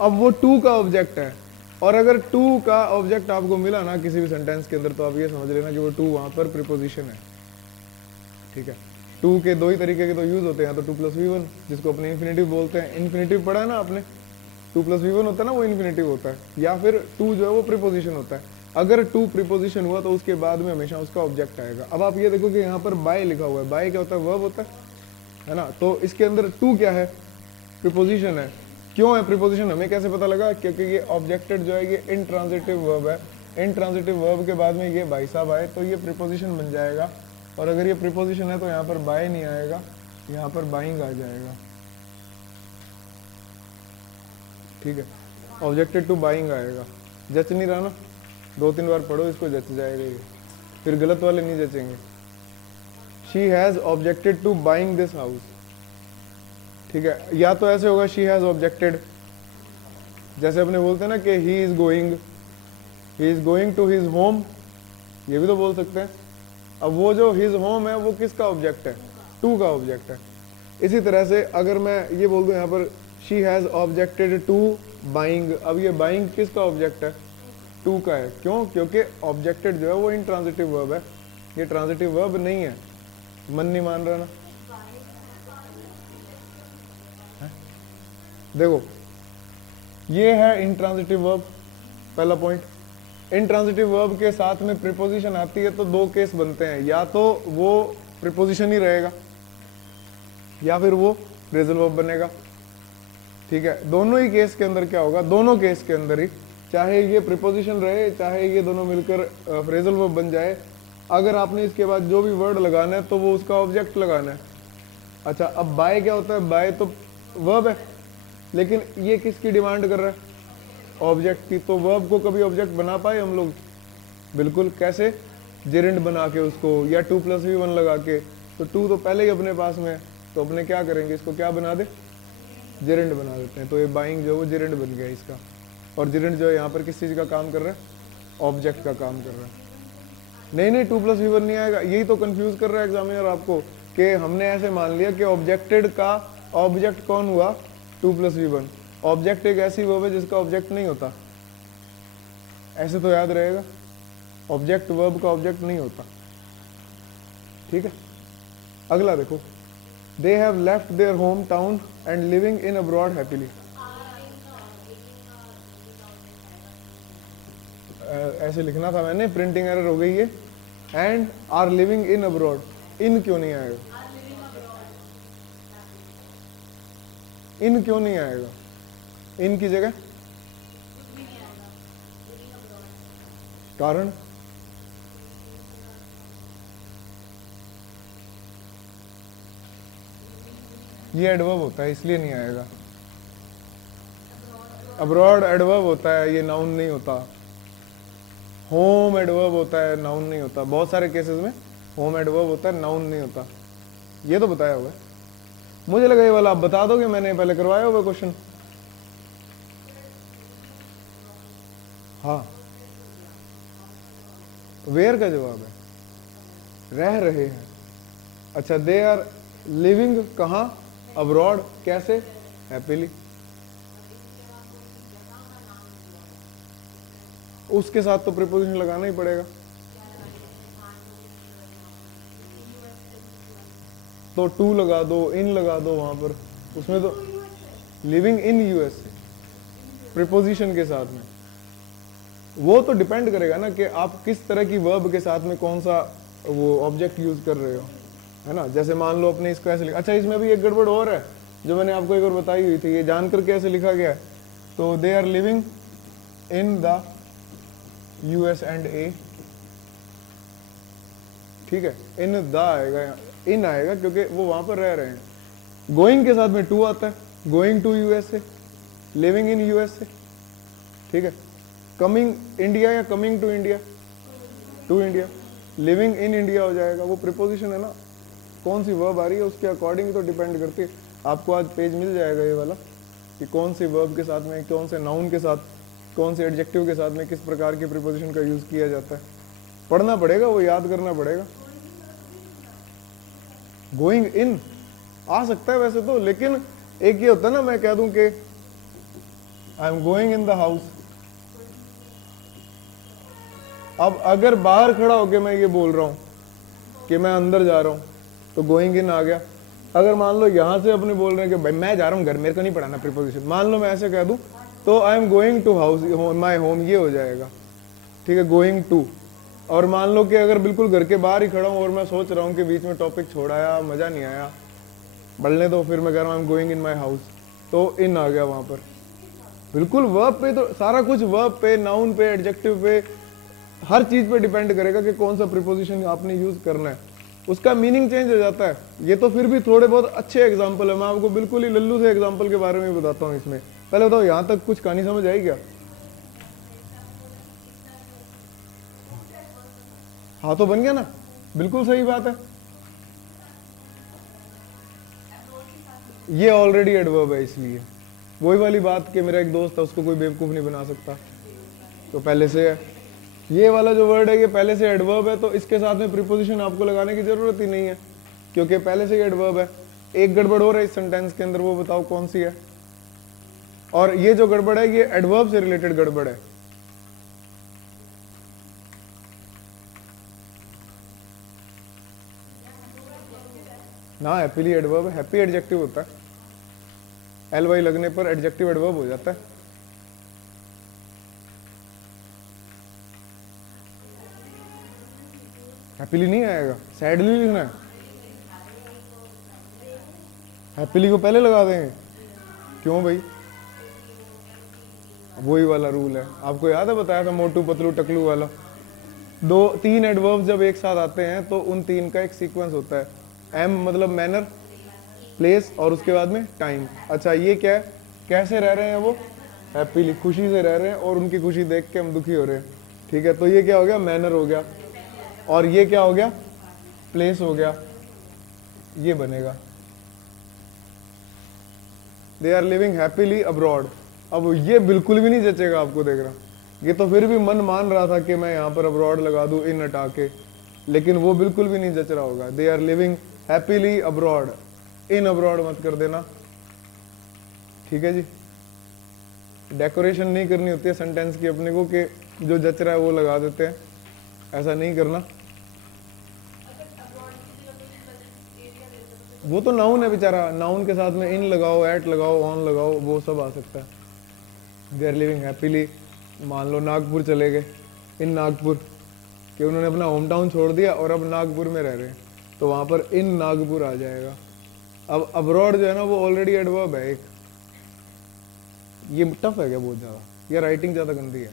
अब वो टू का ऑब्जेक्ट है, और अगर टू का ऑब्जेक्ट आपको मिला ना किसी भी सेंटेंस के अंदर, तो आप ये समझ लेना कि वो टू वहां पर प्रीपोजिशन है, ठीक है। टू के 2 ही तरीके के तो यूज होते हैं, तो 2 + V1 जिसको अपने इन्फिनेटिव बोलते हैं। इन्फिनेटिव पढ़ा है ना आपने, 2 + V1 होता है ना, वो इन्फिनेटिव होता है, या फिर टू जो है वो प्रीपोजिशन होता है। अगर टू प्रीपोजिशन हुआ तो उसके बाद में हमेशा उसका ऑब्जेक्ट आएगा। अब आप ये देखो कि यहाँ पर बाय लिखा हुआ है, बाय क्या होता है? वर्ब होता है ना। तो इसके अंदर टू क्या है? प्रीपोजिशन है। क्यों है प्रीपोजिशन? हमें कैसे पता लगा? क्योंकि ये ऑब्जेक्टेड जो है ये इंट्रांजिटिव वर्ब है। इंट्रांजिटिव वर्ब के बाद में ये भाई साहब आए तो ये प्रीपोजिशन बन जाएगा, और अगर ये प्रीपोजिशन है तो यहाँ पर बाय नहीं आएगा, यहाँ पर बाइंग आ जाएगा, ठीक है। ऑब्जेक्टेड टू बाइंग आएगा। जच नहीं रहा ना? 2-3 बार पढ़ो इसको, जच जाएगा ये, फिर गलत वाले नहीं जचेंगे। She has objected to buying this house, ठीक है। या तो ऐसे होगा शी हैज ऑब्जेक्टेड, जैसे अपने बोलते हैं ना कि he is going to his home, ये भी तो बोल सकते हैं। अब वो जो हिज होम है वो किसका ऑब्जेक्ट है? टू का ऑब्जेक्ट है। इसी तरह से अगर मैं ये बोल दूं यहाँ पर she has objected to buying, अब ये बाइंग किसका ऑब्जेक्ट है? टू का है। क्यों? क्योंकि ऑब्जेक्टेड जो है वो इंट्रांजिटिव वर्ब है, ये ट्रांजिटिव वर्ब नहीं है। मन नहीं मान रहा ना? देखो ये है इंट्रांजिटिव वर्ब, पहला पॉइंट। इंट्रांजिटिव वर्ब के साथ में प्रीपोजिशन आती है तो दो केस बनते हैं, या तो वो प्रीपोजिशन ही रहेगा या फिर वो फ्रेजल वर्ब बनेगा। ठीक है, दोनों ही केस के अंदर क्या होगा, दोनों केस के अंदर ही चाहे ये प्रीपोजिशन रहे चाहे ये दोनों मिलकर फ्रेजल वर्ब बन जाए, अगर आपने इसके बाद जो भी वर्ड लगाना है तो वो उसका ऑब्जेक्ट लगाना है। अच्छा, अब बाय क्या होता है? बाय तो वर्ब है, लेकिन ये किसकी डिमांड कर रहा है? ऑब्जेक्ट की। तो वर्ब को कभी ऑब्जेक्ट बना पाए हम लोग? बिल्कुल। कैसे? जेरेंड बना के उसको, या 2+v1 लगा के। तो 2 तो पहले ही अपने पास में है, तो अपने क्या करेंगे, इसको क्या बना दे? जेरेंड बना देते हैं। तो ये बाइंग जो है वो जेरेंड बन गया इसका। और जेरेंड जो है यहाँ पर किस चीज़ का काम कर रहा है? ऑब्जेक्ट का काम कर रहा है। नहीं 2+v1 नहीं आएगा, यही तो कंफ्यूज कर रहा है एग्जामिनर आपको, कि हमने ऐसे मान लिया कि ऑब्जेक्टेड का ऑब्जेक्ट कौन हुआ? 2+v1। ऑब्जेक्ट एक ऐसी वर्ब है जिसका ऑब्जेक्ट नहीं होता, ऐसे तो याद रहेगा। ऑब्जेक्ट वर्ब का ऑब्जेक्ट नहीं होता। ठीक है, अगला देखो, they have left there home town and living in abroad happily. ऐसे लिखना था मैंने, प्रिंटिंग एरर हो गई है। And are living in abroad, in क्यों नहीं आएगा? इन क्यों नहीं आएगा? इन की जगह कारण? ये एडवर्ब होता है इसलिए नहीं आएगा। अब्रॉड एडवर्ब होता है, ये नाउन नहीं होता। होम एडवर्ब होता है, नाउन नहीं होता। बहुत सारे केसेस में होम एडवर्ब होता है, नाउन नहीं होता। ये तो बताया हुआ है। मुझे लगा ये वाला आप बता दोगे, मैंने पहले करवाया हुआ क्वेश्चन। हाँ, वेयर का जवाब है रह रहे हैं। अच्छा, दे आर लिविंग कहाँ? अब्रॉड। कैसे? हैप्पीली। उसके साथ तो प्रीपोजिशन लगाना ही पड़ेगा। तो टू लगा दो, इन लगा दो वहां पर, उसमें तो लिविंग इन यूएसए प्रीपोजिशन के साथ में। वो तो डिपेंड करेगा ना कि आप किस तरह की वर्ब के साथ में कौन सा वो ऑब्जेक्ट यूज कर रहे हो, है ना। जैसे मान लो अपने इसको ऐसे लिखा। अच्छा, इसमें भी एक गड़बड़ और है जो मैंने आपको एक और बताई हुई थी, ये जानकर कैसे लिखा गया है। तो they are living in the US and a. ठीक है, इन द आएगा, इन आएगा क्योंकि वो वहां पर रह रहे हैं। गोइंग के साथ में टू आता है, going to USA, living in USA. ठीक है, कमिंग इंडिया या coming to India? To India. Living in India हो जाएगा, वो प्रीपोजिशन है ना। कौन सी वर्ब आ रही है उसके अकॉर्डिंग तो डिपेंड करती है। आपको आज पेज मिल जाएगा ये वाला कि कौन सी वर्ब के साथ में, कौन से नाउन के साथ, कौन से एडजेक्टिव के साथ में किस प्रकार के प्रीपोजिशन का यूज किया जाता है। पढ़ना पड़ेगा, वो याद करना पड़ेगा। गोइंग इन आ सकता है वैसे तो, लेकिन एक ये होता है ना, मैं कह दूं कि आई am going in the house. अब अगर बाहर खड़ा होके मैं ये बोल रहा हूं कि मैं अंदर जा रहा हूं, तो गोइंग इन आ गया। अगर मान लो यहां से अपने बोल रहे हैं कि भाई मैं जा रहा हूं घर, मेरे को नहीं पढ़ाना प्रीपोजिशन, मान लो मैं ऐसे कह दूं, तो I am going to house, my home, ये हो जाएगा। ठीक है, गोइंग टू। और मान लो कि अगर बिल्कुल घर के बाहर ही खड़ा हूं और मैं सोच रहा हूं कि बीच में टॉपिक छोड़ाया, मजा नहीं आया, बढ़ने दो, फिर मैं कह रहा हूं आई am going in my house, तो इन आ गया वहां पर। बिल्कुल वर्ब पे तो सारा कुछ, वर्ब पे, नाउन पे, एडजेक्टिव पे, हर चीज पे डिपेंड करेगा कि कौन सा प्रीपोजिशन आपने यूज करना है, उसका मीनिंग चेंज हो जाता है। ये तो फिर भी थोड़े बहुत अच्छे एग्जाम्पल है, मैं आपको बिल्कुल ही लल्लू से एग्जाम्पल के बारे में बताता हूँ इसमें। पहले बताओ यहां तक कुछ कहानी समझ आई क्या? हाँ तो बन गया ना, बिल्कुल सही बात है। ये ऑलरेडी एडवर्ब है, इसलिए वही वाली बात कि मेरा एक दोस्त है, उसको कोई बेवकूफ नहीं बना सकता, तो पहले से है। ये वाला जो वर्ड है ये पहले से एडवर्ब है, तो इसके साथ में प्रीपोजिशन आपको लगाने की जरूरत ही नहीं है क्योंकि पहले से ही एडवर्ब है। एक गड़बड़ हो रही है इस सेंटेंस के अंदर, वो बताओ कौन सी है। और ये जो गड़बड़ है ये एडवर्ब से रिलेटेड गड़बड़ है। ना हैप्पीली एडवर्ब, हैप्पी एडजेक्टिव होता है, एल वाई लगने पर एडजेक्टिव एडवर्ब हो जाता है। हैप्पीली नहीं आएगा, सैडली लिखना है। हैप्पीली को पहले लगा देंगे, क्यों भाई? वही वाला रूल है, आपको याद है बताया था मोटू पतलू टकलू वाला। दो तीन एडवर्ब जब एक साथ आते हैं तो उन तीन का एक सीक्वेंस होता है। एम मतलब मैनर, प्लेस और उसके बाद में टाइम। अच्छा ये क्या है, कैसे रह रहे हैं वो? हैप्पीली, खुशी से रह रहे हैं और उनकी खुशी देख के हम दुखी हो रहे हैं। ठीक है, तो ये क्या हो गया? मैनर हो गया। और ये क्या हो गया? प्लेस हो गया। ये बनेगा they are living happily abroad. अब ये बिल्कुल भी नहीं जचेगा आपको, देख रहा, ये तो फिर भी मन मान रहा था कि मैं यहाँ पर अब्रॉड लगा दूं इन हटा के, लेकिन वो बिल्कुल भी नहीं जच रहा होगा। They are living happily abroad, in abroad मत कर देना। ठीक है जी, डेकोरेशन नहीं करनी होती है सेंटेंस की अपने को कि जो जच रहा है वो लगा देते हैं, ऐसा नहीं करना। वो तो नाउन है बेचारा, नाउन के साथ में इन लगाओ, एट लगाओ, ऑन लगाओ, वो सब आ सकता है। दे आर लिविंग हैप्पीली, मान लो नागपुर चले गए, इन नागपुर, कि उन्होंने अपना होम टाउन छोड़ दिया और अब नागपुर में रह रहे हैं, तो वहां पर इन नागपुर आ जाएगा। अब अब्रॉड जो है ना वो ऑलरेडी एडवर्ब है एक। ये टफ है क्या बहुत ज्यादा, या राइटिंग ज्यादा गंदी है?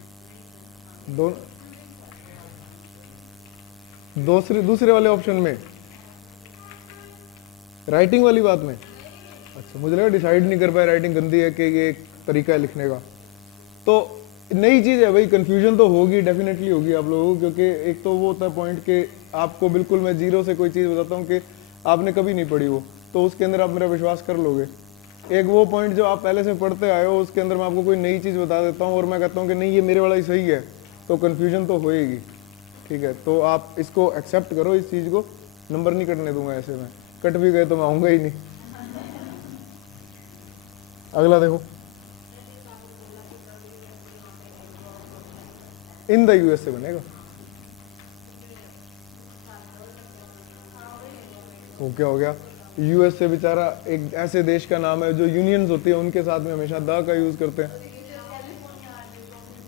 दूसरे वाले ऑप्शन में, राइटिंग वाली बात में। अच्छा, मुझे लगा डिसाइड नहीं कर पाए राइटिंग गंदी है कि ये एक तरीका है लिखने का। तो नई चीज है भाई, कंफ्यूजन तो होगी, डेफिनेटली होगी आप लोगों को, क्योंकि एक तो वो होता है पॉइंट कि आपको बिल्कुल मैं जीरो से कोई चीज बताता हूँ कि आपने कभी नहीं पढ़ी वो, तो उसके अंदर आप मेरा विश्वास कर लोगे। एक वो पॉइंट जो आप पहले से पढ़ते आए हो उसके अंदर मैं आपको कोई नई चीज बता देता हूँ और मैं कहता हूँ कि नहीं ये मेरे वाला ही सही है, तो कन्फ्यूजन तो होएगी। ठीक है, तो आप इसको एक्सेप्ट करो, इस चीज को नंबर नहीं कटने दूंगा ऐसे में, कट भी गए तो मैं आऊंगा ही नहीं। अगला देखो, इन द यूएस से बनेगा। वो क्या हो गया? यूएस से बेचारा एक ऐसे देश का नाम है जो यूनियंस होती है उनके साथ में हमेशा द का यूज करते हैं,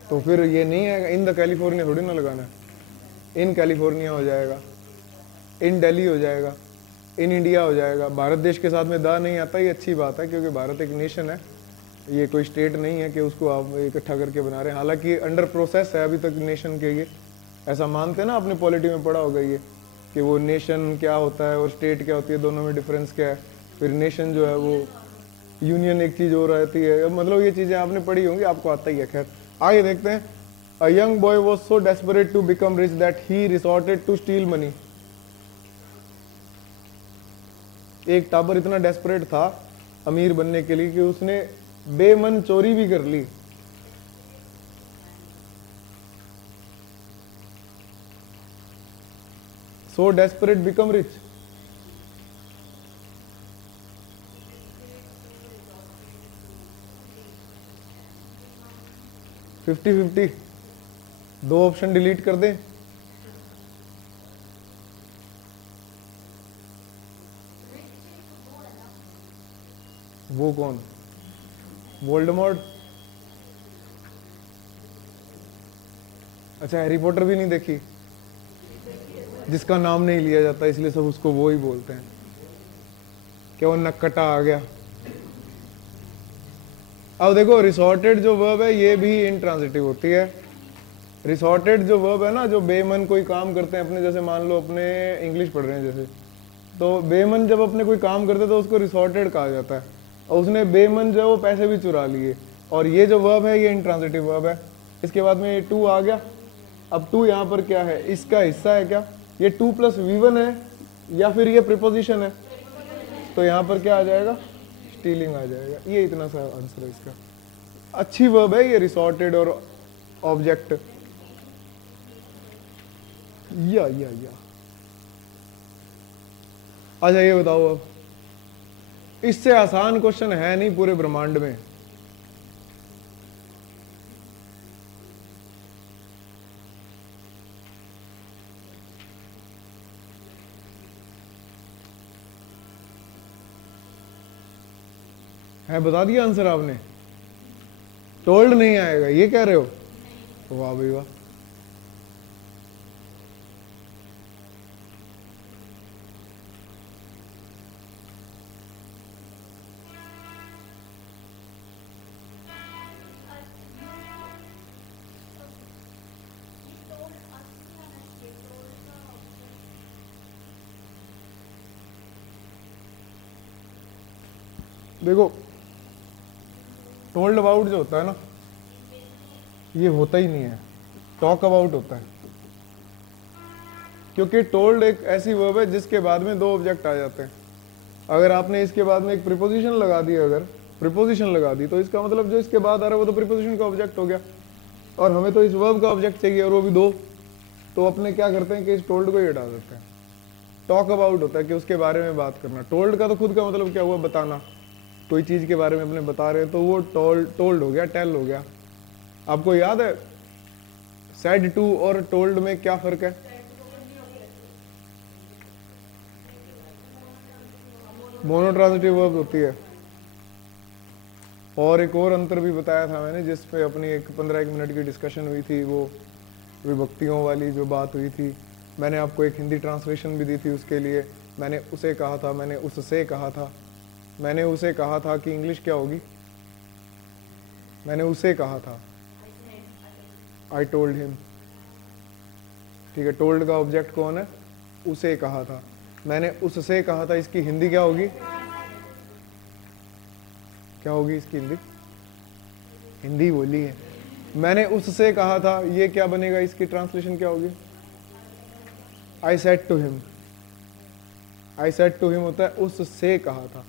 तो फिर ये नहीं आएगा। इन द कैलिफोर्निया थोड़ी ना लगाना है, इन कैलिफोर्निया हो जाएगा, इन दिल्ली हो जाएगा, इन इंडिया हो जाएगा। भारत देश के साथ में द नहीं आता, ये अच्छी बात है क्योंकि भारत एक नेशन है, ये कोई स्टेट नहीं है कि उसको आप इकट्ठा करके बना रहे हैं। हालांकि अंडर प्रोसेस है अभी तक नेशन के, ये ऐसा मानते हैं ना, आपने पॉलिटी में पढ़ा होगा ये कि वो नेशन क्या होता है और स्टेट क्या होती है, दोनों में डिफरेंस क्या है। फिर नेशन जो है वो यूनियन एक चीज हो रहती है, मतलब ये चीजें आपने पढ़ी होंगी, आपको आता ही है। खैर आगे देखते हैं। A young boy was so desperate to become rich that he resorted to steal money. एक टाबर इतना डेस्परेट था अमीर बनने के लिए कि उसने बेमन चोरी भी कर ली। So desperate become rich, fifty 50, दो ऑप्शन डिलीट कर दें। वो कौन? वोल्डेमॉर्ट? अच्छा, हैरी पॉटर भी नहीं देखी? जिसका नाम नहीं लिया जाता इसलिए सब उसको वो ही बोलते हैं। क्या वो नक्कटा आ गया? अब देखो, रिसोर्टेड जो वर्ब है ये भी इंट्रांजिटिव होती है। रिसोर्टेड जो वर्ब है ना, जो बेमन कोई काम करते हैं अपने, जैसे मान लो अपने इंग्लिश पढ़ रहे हैं जैसे, तो बेमन जब अपने कोई काम करते हैं तो उसको रिसोर्टेड कहा जाता है, और उसने बेमन जो है वो पैसे भी चुरा लिए। और ये जो वर्ब है ये इंट्रांजिटिव वर्ब है। इसके बाद में ये टू आ गया। अब टू यहाँ पर क्या है? इसका हिस्सा है क्या? ये टू प्लस V1 है या फिर ये प्रीपोजिशन है? तो यहाँ पर क्या आ जाएगा? स्टीलिंग आ जाएगा। ये इतना सा आंसर है इसका। अच्छी वर्ब है ये रिसोर्टेड और ऑब्जेक्ट। या अच्छा ये बताओ अब, इससे आसान क्वेश्चन है नहीं पूरे ब्रह्मांड में। है, बता दिया आंसर आपने। टोल्ड नहीं आएगा ये कह रहे हो? वाह भाई वाह। देखो टोल्ड अबाउट जो होता है ना, ये होता ही नहीं है, टॉक अबाउट होता है। क्योंकि टोल्ड एक ऐसी वर्ब है जिसके बाद में दो ऑब्जेक्ट आ जाते हैं। अगर आपने इसके बाद में एक प्रीपोजिशन लगा दी, अगर प्रीपोजिशन लगा दी, तो इसका मतलब जो इसके बाद आ रहा है वो तो प्रीपोजिशन का ऑब्जेक्ट हो गया, और हमें तो इस वर्ब का ऑब्जेक्ट चाहिए, और वो भी दो। तो अपने क्या करते हैं कि इस टोल्ड को ही हटा देते हैं। टॉक अबाउट होता है कि उसके बारे में बात करना। टोल्ड का तो खुद का मतलब क्या हुआ, बताना। कोई चीज के बारे में अपने बता रहे हैं तो वो टोल्ड हो गया, टेल हो गया। आपको याद है सेड टू और टोल्ड में क्या फर्क है? मोनोट्रांजिटिव वर्ब होती है। और एक और अंतर भी बताया था मैंने, जिस पे अपनी एक 15 मिनट की डिस्कशन हुई थी, वो विभक्तियों वाली जो बात हुई थी। मैंने आपको एक हिंदी ट्रांसलेशन भी दी थी उसके लिए। मैंने उसे कहा था, मैंने उससे कहा था, मैंने उसे कहा था कि इंग्लिश क्या होगी? मैंने उसे कहा था, आई टोल्ड हिम। ठीक है, टोल्ड का ऑब्जेक्ट कौन है? उसे कहा था। मैंने उससे कहा था, इसकी हिंदी क्या होगी? क्या होगी इसकी हिंदी? हिंदी बोली है। मैंने उससे कहा था, ये क्या बनेगा? इसकी ट्रांसलेशन क्या होगी? I said to him. I said to him होता है उससे कहा था।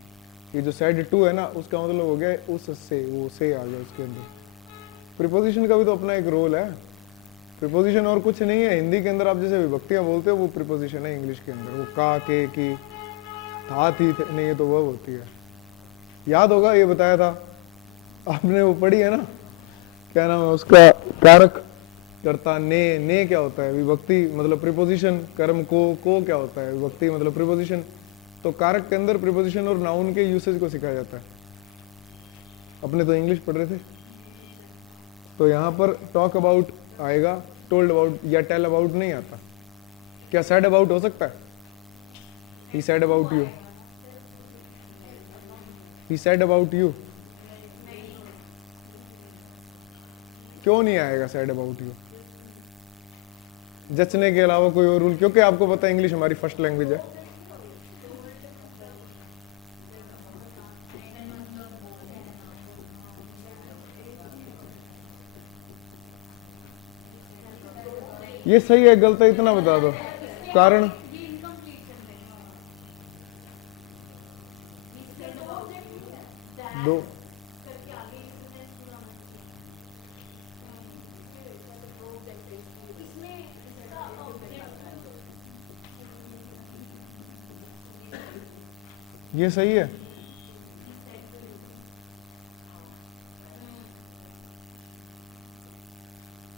ये जो सेड टू है ना, उसका मतलब हो गया उससे, वो से आ गया उसके अंदर। प्रीपोजिशन का भी तो अपना एक रोल है। प्रीपोजिशन और कुछ नहीं है। हिंदी के अंदर आप जैसे विभक्तियां बोलते हो वो प्रीपोजिशन है। इंग्लिश के अंदर वो का, के, की, था, थी, नहीं, ये तो वर्ब होती है। याद होगा, ये बताया था आपने, वो पढ़ी है ना, क्या नाम है उसका? कारक, कर्ता, ने क्या होता है? विभक्ति मतलब प्रीपोजिशन। कर्म को क्या होता है? विभक्ति मतलब प्रीपोजिशन। तो कारक के अंदर प्रीपोजिशन और नाउन के यूसेज को सिखाया जाता है। अपने तो इंग्लिश पढ़ रहे थे। तो यहाँ पर टॉक अबाउट आएगा, टोल्ड अबाउट या टेल अबाउट नहीं आता। क्या सैड अबाउट हो सकता है? He said about you, he said about you. क्यों नहीं आएगा सैड अबाउट यू? जचने के अलावा कोई और रूल? क्योंकि आपको पता है इंग्लिश हमारी फर्स्ट लैंग्वेज है। ये सही है गलत है इतना बता दो। कारण? दो। ये सही है।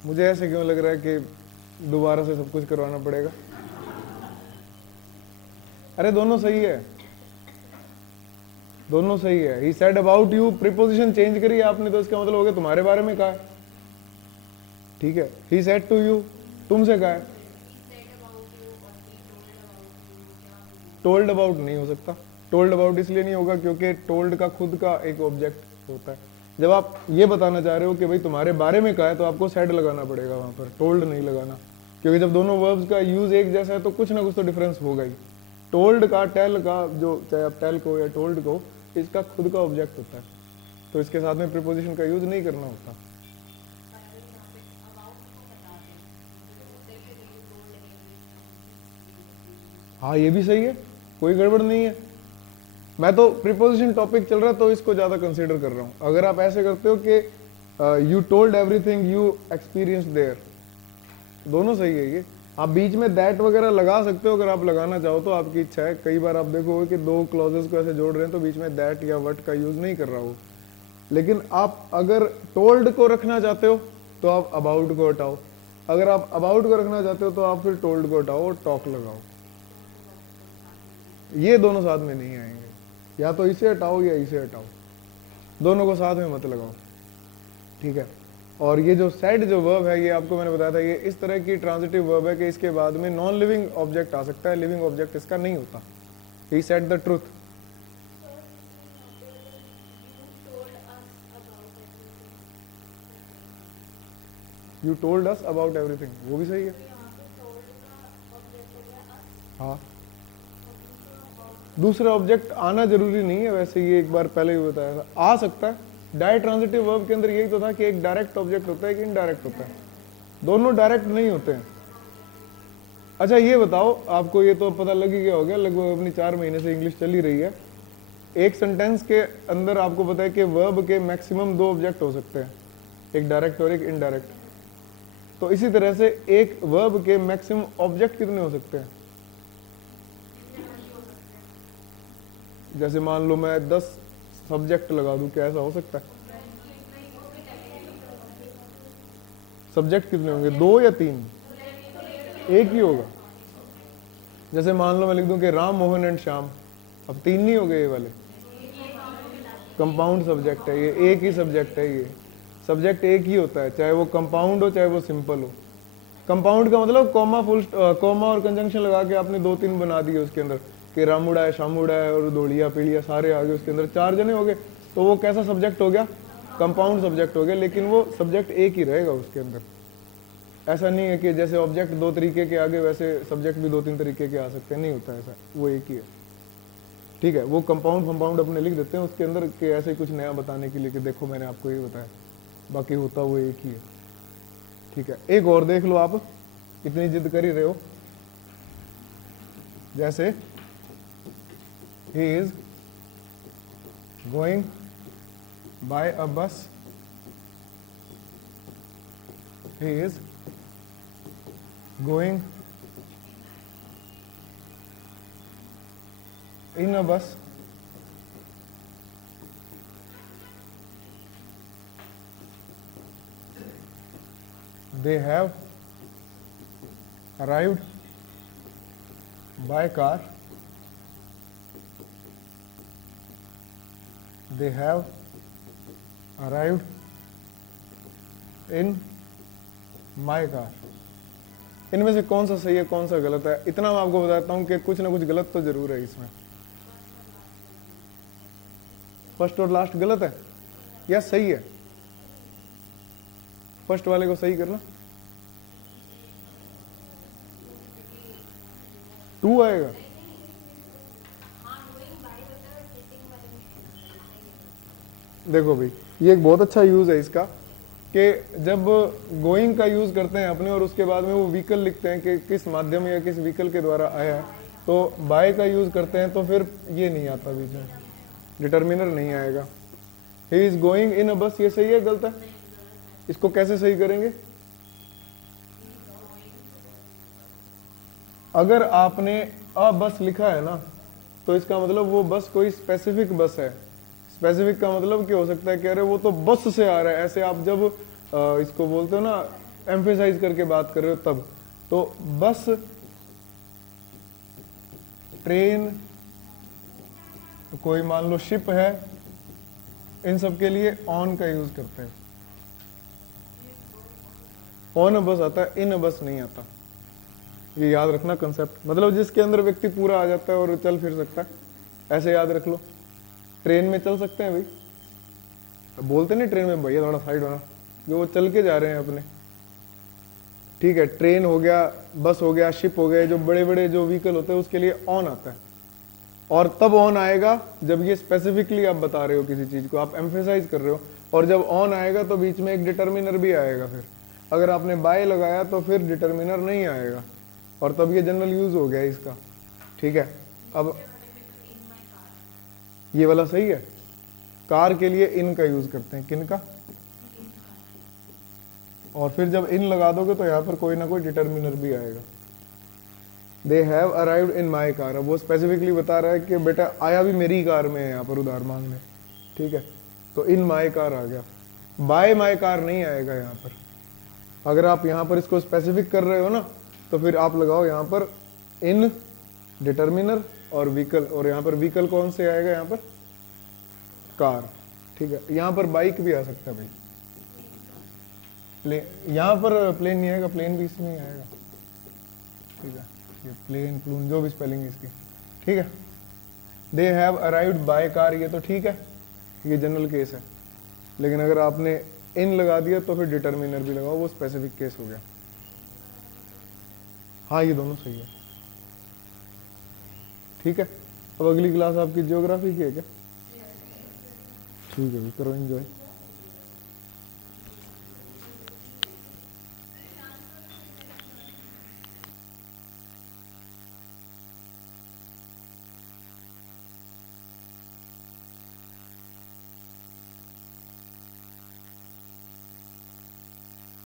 मुझे ऐसे क्यों लग रहा है कि दोबारा से सब कुछ करवाना पड़ेगा? अरे दोनों सही है, दोनों सही है। He said about you, preposition change करी आपने तो इसका मतलब हो गया तुम्हारे बारे में कहा है। ठीक है, ही सेड टू यू, तुमसे कहा है। टोल्ड अबाउट नहीं हो सकता। टोल्ड अबाउट इसलिए नहीं होगा क्योंकि टोल्ड का खुद का एक ऑब्जेक्ट होता है। जब आप ये बताना चाह रहे हो कि भाई तुम्हारे बारे में कहा है, तो आपको सेड लगाना पड़ेगा वहां पर, टोल्ड नहीं लगाना। क्योंकि जब दोनों वर्ब्स का यूज एक जैसा है तो कुछ ना कुछ तो डिफरेंस होगा ही। टोल्ड का, टेल का, जो चाहे आप टेल को या टोल्ड को, इसका खुद का ऑब्जेक्ट होता है, तो इसके साथ में प्रीपोजिशन का यूज नहीं करना होता। हाँ ये भी सही है, कोई गड़बड़ नहीं है। मैं तो प्रीपोजिशन टॉपिक चल रहा है तो इसको ज्यादा कंसीडर कर रहा हूं। अगर आप ऐसे करते हो कि you told everything you experience there, दोनों सही है ये। आप बीच में दैट वगैरह लगा सकते हो, अगर आप लगाना चाहो तो आपकी इच्छा है। कई बार आप देखोगे कि दो क्लॉजेस को ऐसे जोड़ रहे हैं तो बीच में दैट या वट का यूज नहीं कर रहा हो। लेकिन आप अगर टोल्ड को रखना चाहते हो तो आप अबाउट को हटाओ, अगर आप अबाउट को रखना चाहते हो तो आप फिर टोल्ड को हटाओ और टॉक लगाओ। ये दोनों साथ में नहीं आएंगे, या तो इसे हटाओ या इसे हटाओ, दोनों को साथ में मत लगाओ, ठीक है। और ये जो सेड जो वर्ब है, ये आपको मैंने बताया था, ये इस तरह की ट्रांजिटिव वर्ब है कि इसके बाद में नॉन लिविंग ऑब्जेक्ट आ सकता है, लिविंग ऑब्जेक्ट इसका नहीं होता। He said the truth. You told us about everything, वो भी सही है। हाँ, दूसरा ऑब्जेक्ट आना जरूरी नहीं है, वैसे ये एक बार पहले ही बताया था, आ सकता है। डायट्रांजिटिव वर्ब के अंदर यही तो था कि एक डायरेक्ट ऑब्जेक्ट होता है कि इनडायरेक्ट होता है, दोनों डायरेक्ट नहीं होते हैं। अच्छा ये बताओ, आपको ये तो पता लग ही गया हो गया, लगभग अपनी 4 महीने से इंग्लिश चल ही रही है। एक सेंटेंस के अंदर आपको पता है कि वर्ब के मैक्सिमम 2 ऑब्जेक्ट हो सकते हैं, एक डायरेक्ट और एक इनडायरेक्ट। तो इसी तरह से एक वर्ब के मैक्सिमम ऑब्जेक्ट कितने हो सकते हैं? जैसे मान लो मैं 10 सब्जेक्ट लगा दूं, क्या ऐसा हो सकता है? सब्जेक्ट कितने होंगे, 2 या 3? एक ही होगा। जैसे मान लो मैं लिख दूं कि राम मोहन एंड श्याम, अब 3 नहीं हो गए ये वाले, कंपाउंड सब्जेक्ट है ये, एक ही सब्जेक्ट है ये। सब्जेक्ट एक ही होता है, चाहे वो कंपाउंड हो चाहे वो सिंपल हो। कंपाउंड का मतलब कॉमा और कंजंक्शन लगा के आपने 2-3 बना दिए उसके अंदर, कि रामुड़ा है, शामुड़ा है और दौड़िया पीड़िया सारे आ गए उसके अंदर, 4 जने हो गए, तो वो कैसा सब्जेक्ट हो गया? कंपाउंड सब्जेक्ट हो गया। लेकिन वो सब्जेक्ट एक ही रहेगा उसके अंदर। ऐसा नहीं है कि जैसे ऑब्जेक्ट 2 तरीके के आगे वैसे सब्जेक्ट भी 2-3 तरीके के आ सकते हैं, नहीं होता ऐसा, वो एक ही है, ठीक है। वो कंपाउंड अपने लिख देते हैं उसके अंदर कि ऐसे कुछ नया बताने के लिए कि देखो मैंने आपको ये बताया, बाकी होता वो एक ही है, ठीक है। एक और देख लो, आप इतनी जिद कर ही रहे हो। जैसे he is going by a bus, he is going in a bus, they have arrived by car, they have arrived in my car। इनमें से कौन सा सही है कौन सा गलत है? इतना मैं आपको बताता हूं कि कुछ ना कुछ गलत तो जरूर है इसमें। फर्स्ट और लास्ट गलत है या सही है? फर्स्ट वाले को सही करना, 2 आएगा। देखो भाई, ये एक बहुत अच्छा यूज है इसका, कि जब गोइंग का यूज करते हैं अपने और उसके बाद में वो व्हीकल लिखते हैं कि किस माध्यम या किस व्हीकल के द्वारा आया है, तो बाय का यूज करते हैं, तो फिर ये नहीं आता बीच में, डिटर्मिनर नहीं आएगा। ही इज गोइंग इन अ बस, ये सही है गलत है? इसको कैसे सही करेंगे? अगर आपने अ बस लिखा है ना, तो इसका मतलब वो बस कोई स्पेसिफिक बस है। स्पेसिफिक का मतलब क्या हो सकता है कि अरे वो तो बस से आ रहा है, ऐसे आप जब इसको बोलते हो ना, एम्फेसाइज करके बात कर रहे हो तब। तो बस, ट्रेन, कोई मान लो शिप है, इन सब के लिए ऑन का यूज करते हैं। ऑन अ बस आता है, इन अ बस नहीं आता। ये याद रखना कंसेप्ट, मतलब जिसके अंदर व्यक्ति पूरा आ जाता है और चल फिर सकता है, ऐसे याद रख लो। ट्रेन में चल सकते हैं भाई, बोलते नहीं ट्रेन में भैया थोड़ा साइड होना, जो वो चल के जा रहे हैं अपने, ठीक है। ट्रेन हो गया, बस हो गया, शिप हो गया, जो बड़े बड़े जो व्हीकल होते हैं उसके लिए ऑन आता है। और तब ऑन आएगा जब ये स्पेसिफिकली आप बता रहे हो किसी चीज को, आप एम्फेसाइज कर रहे हो, और जब ऑन आएगा तो बीच में एक डिटर्मिनर भी आएगा। फिर अगर आपने बाय लगाया तो फिर डिटर्मिनर नहीं आएगा, और तब ये जनरल यूज हो गया इसका, ठीक है। अब ये वाला सही है, कार के लिए इन का यूज करते हैं, किन का? और फिर जब इन लगा दोगे तो यहां पर कोई ना कोई डिटर्मिनर भी आएगा, they have arrived in my car. अब वो स्पेसिफिकली बता रहा है कि बेटा आया भी मेरी कार में है यहाँ पर उधार मांगने, ठीक है, तो इन माई कार आ गया, बाय माई कार नहीं आएगा यहाँ पर। अगर आप यहाँ पर इसको स्पेसिफिक कर रहे हो ना, तो फिर आप लगाओ यहाँ पर इन डिटर्मिनर और व्हीकल, और यहाँ पर व्हीकल कौन से आएगा, यहाँ पर कार, ठीक है। यहाँ पर बाइक भी आ सकता है भाई, यहाँ पर प्लेन नहीं आएगा, प्लेन भी इसमें आएगा, ठीक है, ये प्लेन प्लून जो भी स्पेलिंग इसकी, ठीक है। They have arrived by car, ये तो ठीक है, ये जनरल केस है। लेकिन अगर आपने इन लगा दिया तो फिर डिटर्मिनर भी लगाओ, वो स्पेसिफिक केस हो गया। हाँ ये दोनों सही है, ठीक है। अब अगली क्लास आपकी ज्योग्राफी की है क्या? ठीक है, करो एंजॉय।